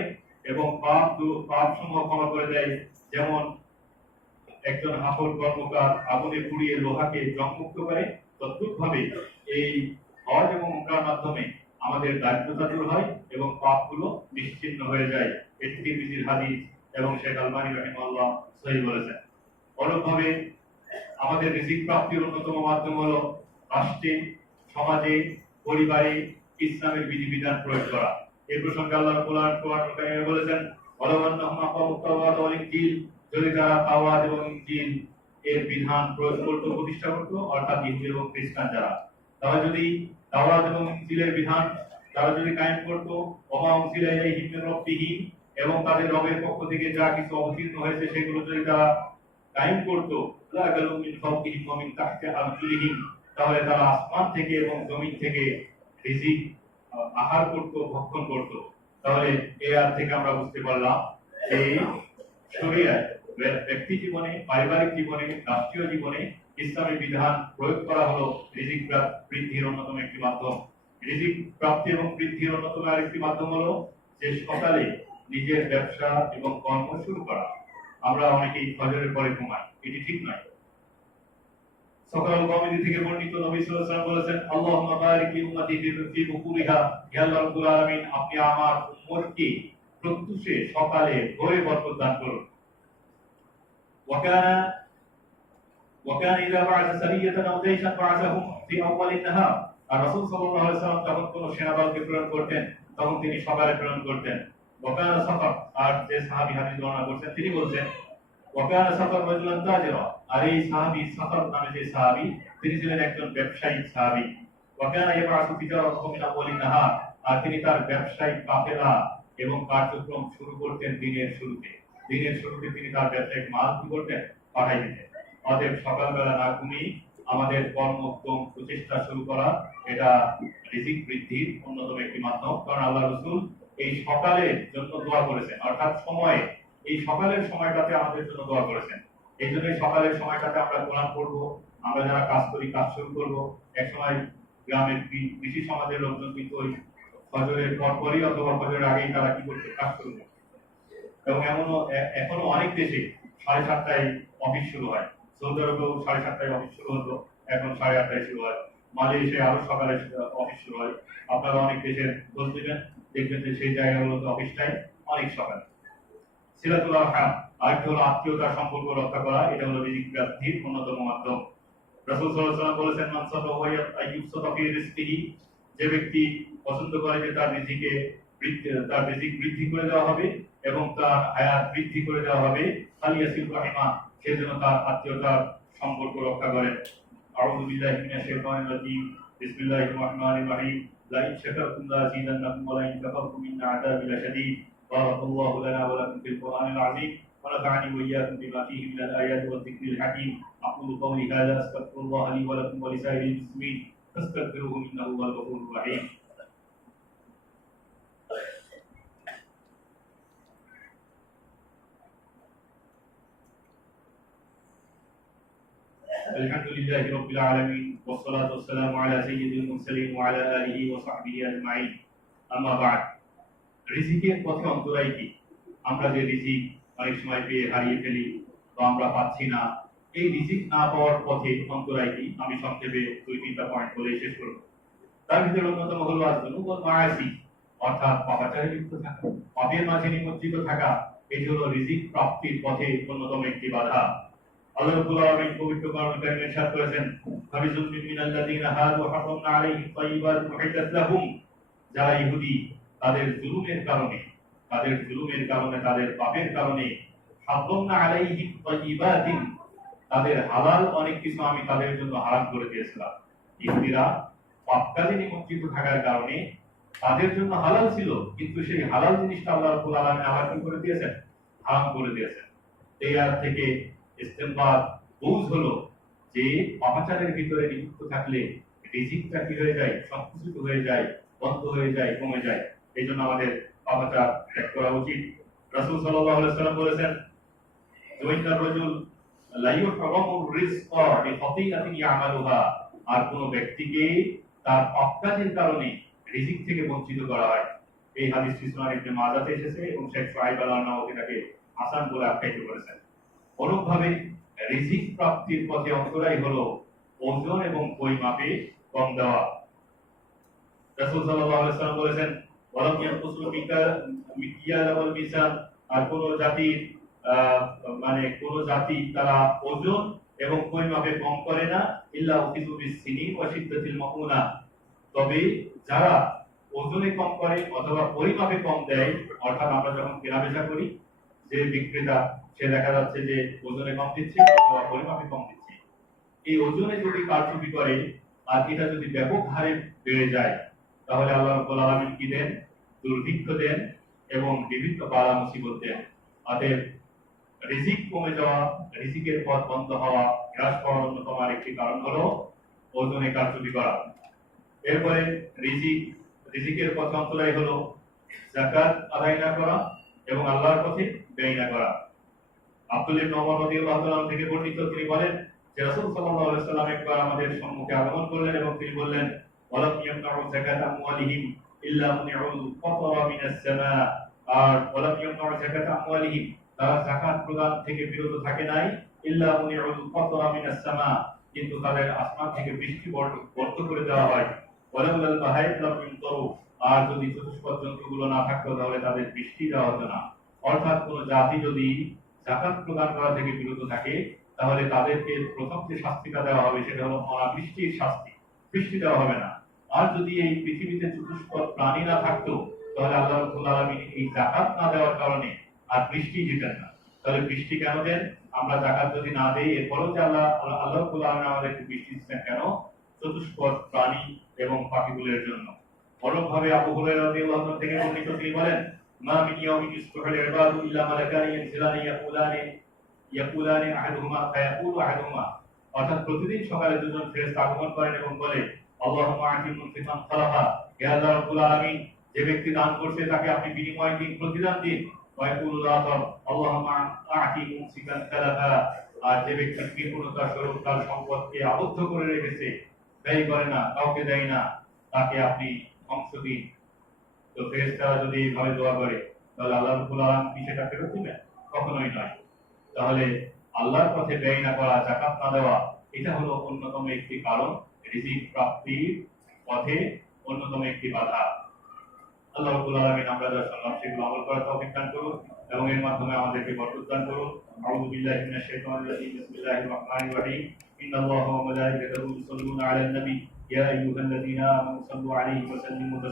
এবং পাপ সমূহ ক্ষমা করে দেয়। যেমন একজন হাফর কর্মকার আগুনে পুড়িয়ে লোহাকে জংমুক্ত করে, তদ্রূপভাবে এই হজ এবং উমরার মাধ্যমে আমাদের দারিদ্রতা দূর হয় এবং পাপগুলো নিশ্চিহ্ন হয়ে যায়। এটি তিরমিজির হাদিস এবং শেখ আলবানী রাহিমাহুল্লাহ সহিহ বলেছেন। অনুরূপভাবে আমাদের রিজিক প্রাপ্তির অন্যতম মাধ্যম হলো রাষ্ট্রে, সমাজে, পরিবারে ইসলামের বিধিবিধান প্রয়োগ করা। এই প্রসঙ্গে আল্লাহ রাব্বুল আলামিন কোরআনে বলেছেন, ওয়ালাওয়ান্নাহুম আকামুত তাওরাত ওয়াল ইনজিল, যদি তারা তাওরাত এবং ইনজিল এর বিধান প্রয়োগ করত, প্রতিষ্ঠা করত, অর্থাৎ ইহুদি এবং খ্রিস্টান যারা, তারা যদি তাওরাত এবং ইনজিলের বিধান তারা যদি কায়েম করত, ওমা উনজিলা ইলাইহিম মির রাব্বিহিম, এবং তাদের রবের পক্ষ থেকে যা কিছু অবতীর্ণ হয়েছে সেগুলো যদি তারা কায়েম করত, লা গালু মিন ফাওকিহিম ওয়া মিন তাহতি আরজুলিহিম, তাহলে তারা আসমান থেকে এবং জমিন থেকে রিজিক আহার করত, ভক্ষণ করত। তাহলে এই আয়াত থেকে আমরা বুঝতে পারলাম এই শরীয়ত ব্যক্তি জীবনে, পারিবারিক জীবনে, রাষ্ট্রীয় জীবনে ইসলামের বিধান প্রয়োগ করা হলো রিজিক বৃদ্ধির অন্যতম একটি মাধ্যম। রিজিক প্রাপ্তি এবং বৃদ্ধির অন্যতম আরেকটি মাধ্যম হলো যে সকালে নিজের ব্যবসা এবং কর্ম শুরু করা। আমরা অনেকেই ফজরের পরে ঘুমাই, এটি ঠিক নয়। সকাল কমিটি থেকে বর্ণিত নবী সাল্লাল্লাহু আলাইহি ওয়াসাল্লাম বলেছেন, আল্লাহুম্মা বারিক লি উম্মতি ফি বুকুরিহা, হে আল্লাহ রাব্বুল আলামিন, আপনি আমার উম্মতকে প্রত্যুষে সকালে ভোরে বরকত দান করুন। ওয়াকানা ওয়াকানা ইযা বা'আসা সারিয়াতান আও জাইশান বা'আসাহুম ফি আউওয়ালিন নাহার। আর রাসূল সাল্লাল্লাহু আলাইহি ওয়াসাল্লাম যখন কোন সেনাদলকে প্রেরণ করতেন তখন তিনি সকালে প্রেরণ করতেন। ওয়াকানা সাফর, আর যে সাহাবী হাদিস বর্ণনা করছেন তিনি বলছেন, ওয়াকানা সাফর রাজুলান তাজিরা, আর এই সাহাবী সাফর নামে যে সাহাবী তিনি ছিলেন একজন ব্যবসায়ী সাহাবী। ওয়াকানা ইয়াবআসু তিজারাতাহু মিন আউওয়ালিন নাহার, আর তিনি তার ব্যবসায়িক কাফেলা এবং কার্যক্রম শুরু করতেন দিনের শুরুতে। দিনের শুরুতে তিনি তার ব্যবসায়িক মাল কি করতেন? পাঠাই দিতেন। অতএব সকালবেলা না ঘুমিয়ে আমাদের কর্মোদ্যম প্রচেষ্টা শুরু করা, এটা রিজিক বৃদ্ধির অন্যতম একটি মাধ্যম। কারণ আল্লাহ রাসূল এই সকালের জন্য দোয়া করেছেন, অর্থাৎ সময়ে, এই সকালের সময়টাতে আমাদের জন্য দোয়া করেছেন। এই জন্য সকালের সময়টাতে আমরা কোরআন পড়বো, আমরা যারা কাজ করি কাজ শুরু করবো। এক সময় গ্রামের কৃষি সমাজের লোকজন কিন্তু ওই ফজরের পরপরই অথবা ফজরের আগেই তারা কি করতে কাজ শুরু করবে। এবং এখনো অনেক দেশে 7:30টায় অফিস শুরু হয়। সৌদি আরবেও 7:30টায় অফিস শুরু হতো, এখন 8:30টায় শুরু হয়। মালয়েশিয়ায় আরো সকালে অফিস শুরু হয়। আপনারা অনেক দেশের খোঁজ দিবেন, দেখবেন যে সেই জায়গাগুলোতে অফিস টাইম অনেক সকালে। সিলাতুল আরহাম, আরেকটি হলো আত্মীয়তার সম্পর্ক রক্ষা করা, এটা হলো রিজিক বৃদ্ধির অন্যতম মাধ্যম। রাসূল সাল্লাল্লাহু আলাইহি ওয়াসাল্লাম বলেছেন, মান সাল্লাল্লাহু আইয়ুবসাতা ফি রিজকিহি, যে ব্যক্তি পছন্দ করে যে তার রিজিক বৃদ্ধি করে দেওয়া হবে এবং তার হায়াত বৃদ্ধি করে দেওয়া হবে, ফালিয়াসিল রাহিমা, সে যেন তার আত্মীয়তার সম্পর্ক রক্ষা করে। আউযু বিল্লাহি মিনাশ শাইতানির রাজীম, বিসমিল্লাহির রাহমানির রাহিম, লা ইন শাকারতুম লাযিদান্নাকুম ওয়া লা ইন কাফারতুম ইন্না আযাবি লাশাদীদ। বারাকাল্লাহু লানা ওয়া লাকুম ফিল কুরআনিল আযীম ওয়া নাফা'নি ওয়া ইয়্যাকুম বিমা ফীহি মিনাল আয়াতি ওয়ায যিকরিল হাকীম। আকুলু কওলি হাযা আস্তাগফিরুল্লাহ লি ওয়া লাকুম ওয়া লিসাইরিল মুসলিমিন ফাস্তাগফিরুহু ইন্নাহু হুয়াল গফুরুর রাহিম। আলহামদুলিল্লাহি রাব্বিল আলামিন, ওয়াসসালাতু ওয়াসসালামু আলা সাইয়্যিদিল মুরসালিন ওয়া আলা আলিহি ওয়া সাহবিহি আজমাইন। আম্মা বা'দ। রিজিকের পথে অন্তরায় কি? আমরা যে রিজিক অনেক সময় পেয়ে হারিয়ে ফেলি বা আমরা পাচ্ছি না, এই রিজিক না পাওয়ার পথে অন্তরায় কি? আমি সংক্ষেপে 2-3টা পয়েন্ট বলে শেষ করব। তার ভিতরে অন্যতম হলো আযনুব ওয়াল মাআসি, অর্থাৎ পাপাচারে লিপ্ত থাকা, পাপের মাঝে নিমজ্জিত থাকা। এটি হলো রিজিক প্রাপ্তির পথে অন্যতম একটি বাধা। আল্লাহ রাব্বুল আলামিন পবিত্র কোরআন কারীমে ইরশাদ করেছেন, ফাবিজুলমিন মিনাল্লাযীনা হাদু হারামনা আলাইহিম তাইয়্যিবাতিন উহিল্লাত লাহুম, যারা ইহুদি তাদের জুলুমের কারণে, তাদের পাপের কারণে, হারামনা আলাইহিম তাইয়্যিবাতিন, তাদের হালাল অনেক কিছু আমি তাদের জন্য হারাম করে দিয়েছিলাম। ইহুদিরা পাপ কাজে নিমজ্জিত থাকার কারণে তাদের জন্য হালাল ছিল, কিন্তু সেই হালাল জিনিসটা আল্লাহ রাব্বুল আলামিন আবার কি করে দিয়েছেন? হারাম করে দিয়েছেন। এই আয়াত থেকে ইস্তেমবাদ বুঝ হলো যে পাপাচারের ভিতরে নিযুক্ত থাকলে রিজিকটা কি হয়ে যায়? সংকুচিত হয়ে যায়, বন্ধ হয়ে যায়, কমে যায়। এই জন্য আমাদের পাপাচার ত্যাগ করা উচিত। রাসূল সাল্লাল্লাহু আলাইহি ওয়াসাল্লাম বলেছেন, ওয়াইন্নার রাজুল লা ইউহরামুর রিজকা বিখাতিআতিন ইয়ামালুহা, আর কোন ব্যক্তিকে তার পাপ কাজের কারণে রিজিক থেকে বঞ্চিত করা হয়। এই হাদিসটি সুনান ইবনে মাজাতে এসেছে এবং শেখ সুহাইব আল-আরনাউত এটাকে হাসান বলে আখ্যায়িত করেছেন। অনুরূপভাবে রিজিক প্রাপ্তির পথে অন্তরায় হলো ওজন এবং পরিমাপে কম দেওয়া। রাসূল সাল্লাল্লাহু আলাইহি ওয়াসাল্লাম বলেছেন, ওয়ালাম ইয়ানকুসুল মিকিয়াল ওয়াল মিজান, আর কোন জাতির কোন জাতি তারা ওজন এবং পরিমাপে কম করে না, ইল্লা উখিযু বিস-সিনিন ওয়া শিদ্দাতিল মাউনা, তবে যারা ওজনে কম করে অথবা পরিমাপে কম দেয়, অর্থাৎ আমরা যখন কেনাবেচা করি, যে বিক্রেতা সে দেখা যাচ্ছে যে ওজনে কম দিচ্ছে অথবা পরিমাপে কম দিচ্ছে, এই ওজনে যদি কারচুপি করে আর এটা যদি ব্যাপক হারে বেড়ে যায়, তাহলে আল্লাহ রাব্বুল আলামিন কি দেন? দুর্ভিক্ষ দেন এবং বিভিন্ন বালা মুসিবত দেন। অতএব রিজিক কমে যাওয়া, রিজিকের পথ বন্ধ হওয়া, হ্রাস পাওয়ার অন্যতম আরেকটি কারণ হলো ওজনে কারচুপি করা। এরপরে রিজিকের পথ অন্তরায় হলো যাকাত আদায় না করা এবং আল্লাহর পথে ব্যয় না করা। আব্দুল্লাহ ইবনে ওমর রাদিয়াল্লাহু তাআলা থেকে বর্ণিত, তিনি বলেন যে রাসূল সাল্লাল্লাহু আলাইহি ওয়াসাল্লাম একবার আমাদের সম্মুখে আগমন করলেন এবং তিনি বললেন, ওয়ালাম ইয়ামনাউ যাকাত আমওয়ালিহিম ইল্লা মুনিউল ফাতরা মিনাস সামা, আর ওয়ালাম ইয়ামনাউ যাকাত আমওয়ালিহিম, তারা যাকাত প্রদান থেকে বিরত থাকে নাই, ইল্লা মুনিউল কাতরা মিনাস সামা, কিন্তু তাদের আসমান থেকে বৃষ্টি বন্ধ করে দেওয়া হয়। ওয়ালাউলাল বাহাইম লাম ইউমতারু, আর যদি চতুষ্পদ জন্তুগুলো না থাকতো তাহলে তাদের বৃষ্টি দেওয়া হতো না। অর্থাৎ কোন জাতি যদি যাকাত প্রদান করা থেকে বিরত থাকে, তাহলে তাদেরকে প্রথম যে শাস্তিটা দেওয়া হবে সেটা হলো অনাবৃষ্টির শাস্তি, বৃষ্টি দেওয়া হবে না। আর যদি এই পৃথিবীতে চতুষ্পদ প্রাণী না থাকতো, তাহলে আল্লাহ রাব্বুল আলামিন এই যাকাত না দেওয়ার কারণে আর বৃষ্টি দিতেন না। তাহলে বৃষ্টি কেন দেন? আমরা যাকাত যদি না দেই, এরপরও যে আল্লাহ রাব্বুল আলামিন আমাদেরকে বৃষ্টি দিচ্ছেন কেন? চতুষ্পদ প্রাণী এবং পাখিগুলোর জন্য। পরভাবে আবু হুরায়রা রাদিয়াল্লাহু আনহু থেকে বর্ণিত, তিনি বলেন, মা মিন ইয়াউমিন ইসতুহিল ইবাদু ইল্লা মালাকানি ইয়ানজিলানি ইয়াকুলানি আহাদুহুমা ফায়াকুলু আহাদুহুমা, অর্থাৎ প্রতিদিন সকালে দুজন ফেরেশতা আগমন করেন এবং বলে, আল্লাহুম্মা আতি মুনফিকান খালাফা, হে আল্লাহ রাব্বুল আলামিন, যে ব্যক্তি দান করছে তাকে আপনি বিনিময় দিন, প্রতিদান দিন। ওয়ায়াকুলুল আখর, আল্লাহুম্মা আতি মুমসিকান খালাফা, আর যে ব্যক্তি কৃপণতা স্বরূপ তার সম্পদকে আবদ্ধ করে রেখেছে, ব্যয় করে না, কাউকে দেয় না, তাকে আপনি ধ্বংস দিন। তো ফেরেশতারা যদি এইভাবে দোয়া করে, তাহলে আল্লাহ রাব্বুল আলামিন কি সেটা ফেরত দিবেন? কখনোই নয়। তাহলে আল্লাহর পথে ব্যয় না করা, যাকাত না দেওয়া, এটা হলো অন্যতম একটি কারণ রিজিক প্রাপ্তির পথে অন্যতম একটি বাধা। আল্লাহ রাব্বুল আলামিন আমরা যা শুনলাম সেগুলো আমল করার তৌফিক দান করুন এবং এর মাধ্যমে আমাদেরকে বরকত দান করুন। আউযু বিল্লাহি মিনাশ শাইতানির রাজীম। বিসমিল্লাহির রাহমানির রাহিম। ইন্নাল্লাহা ওয়া মালাইকাতাহু ইউসাল্লুনা আলান নবী ইয়া আইয়ুহাল্লাযীনা আমানু সাল্লু আলাইহি ওয়া সাল্লিমু তাসলিমা।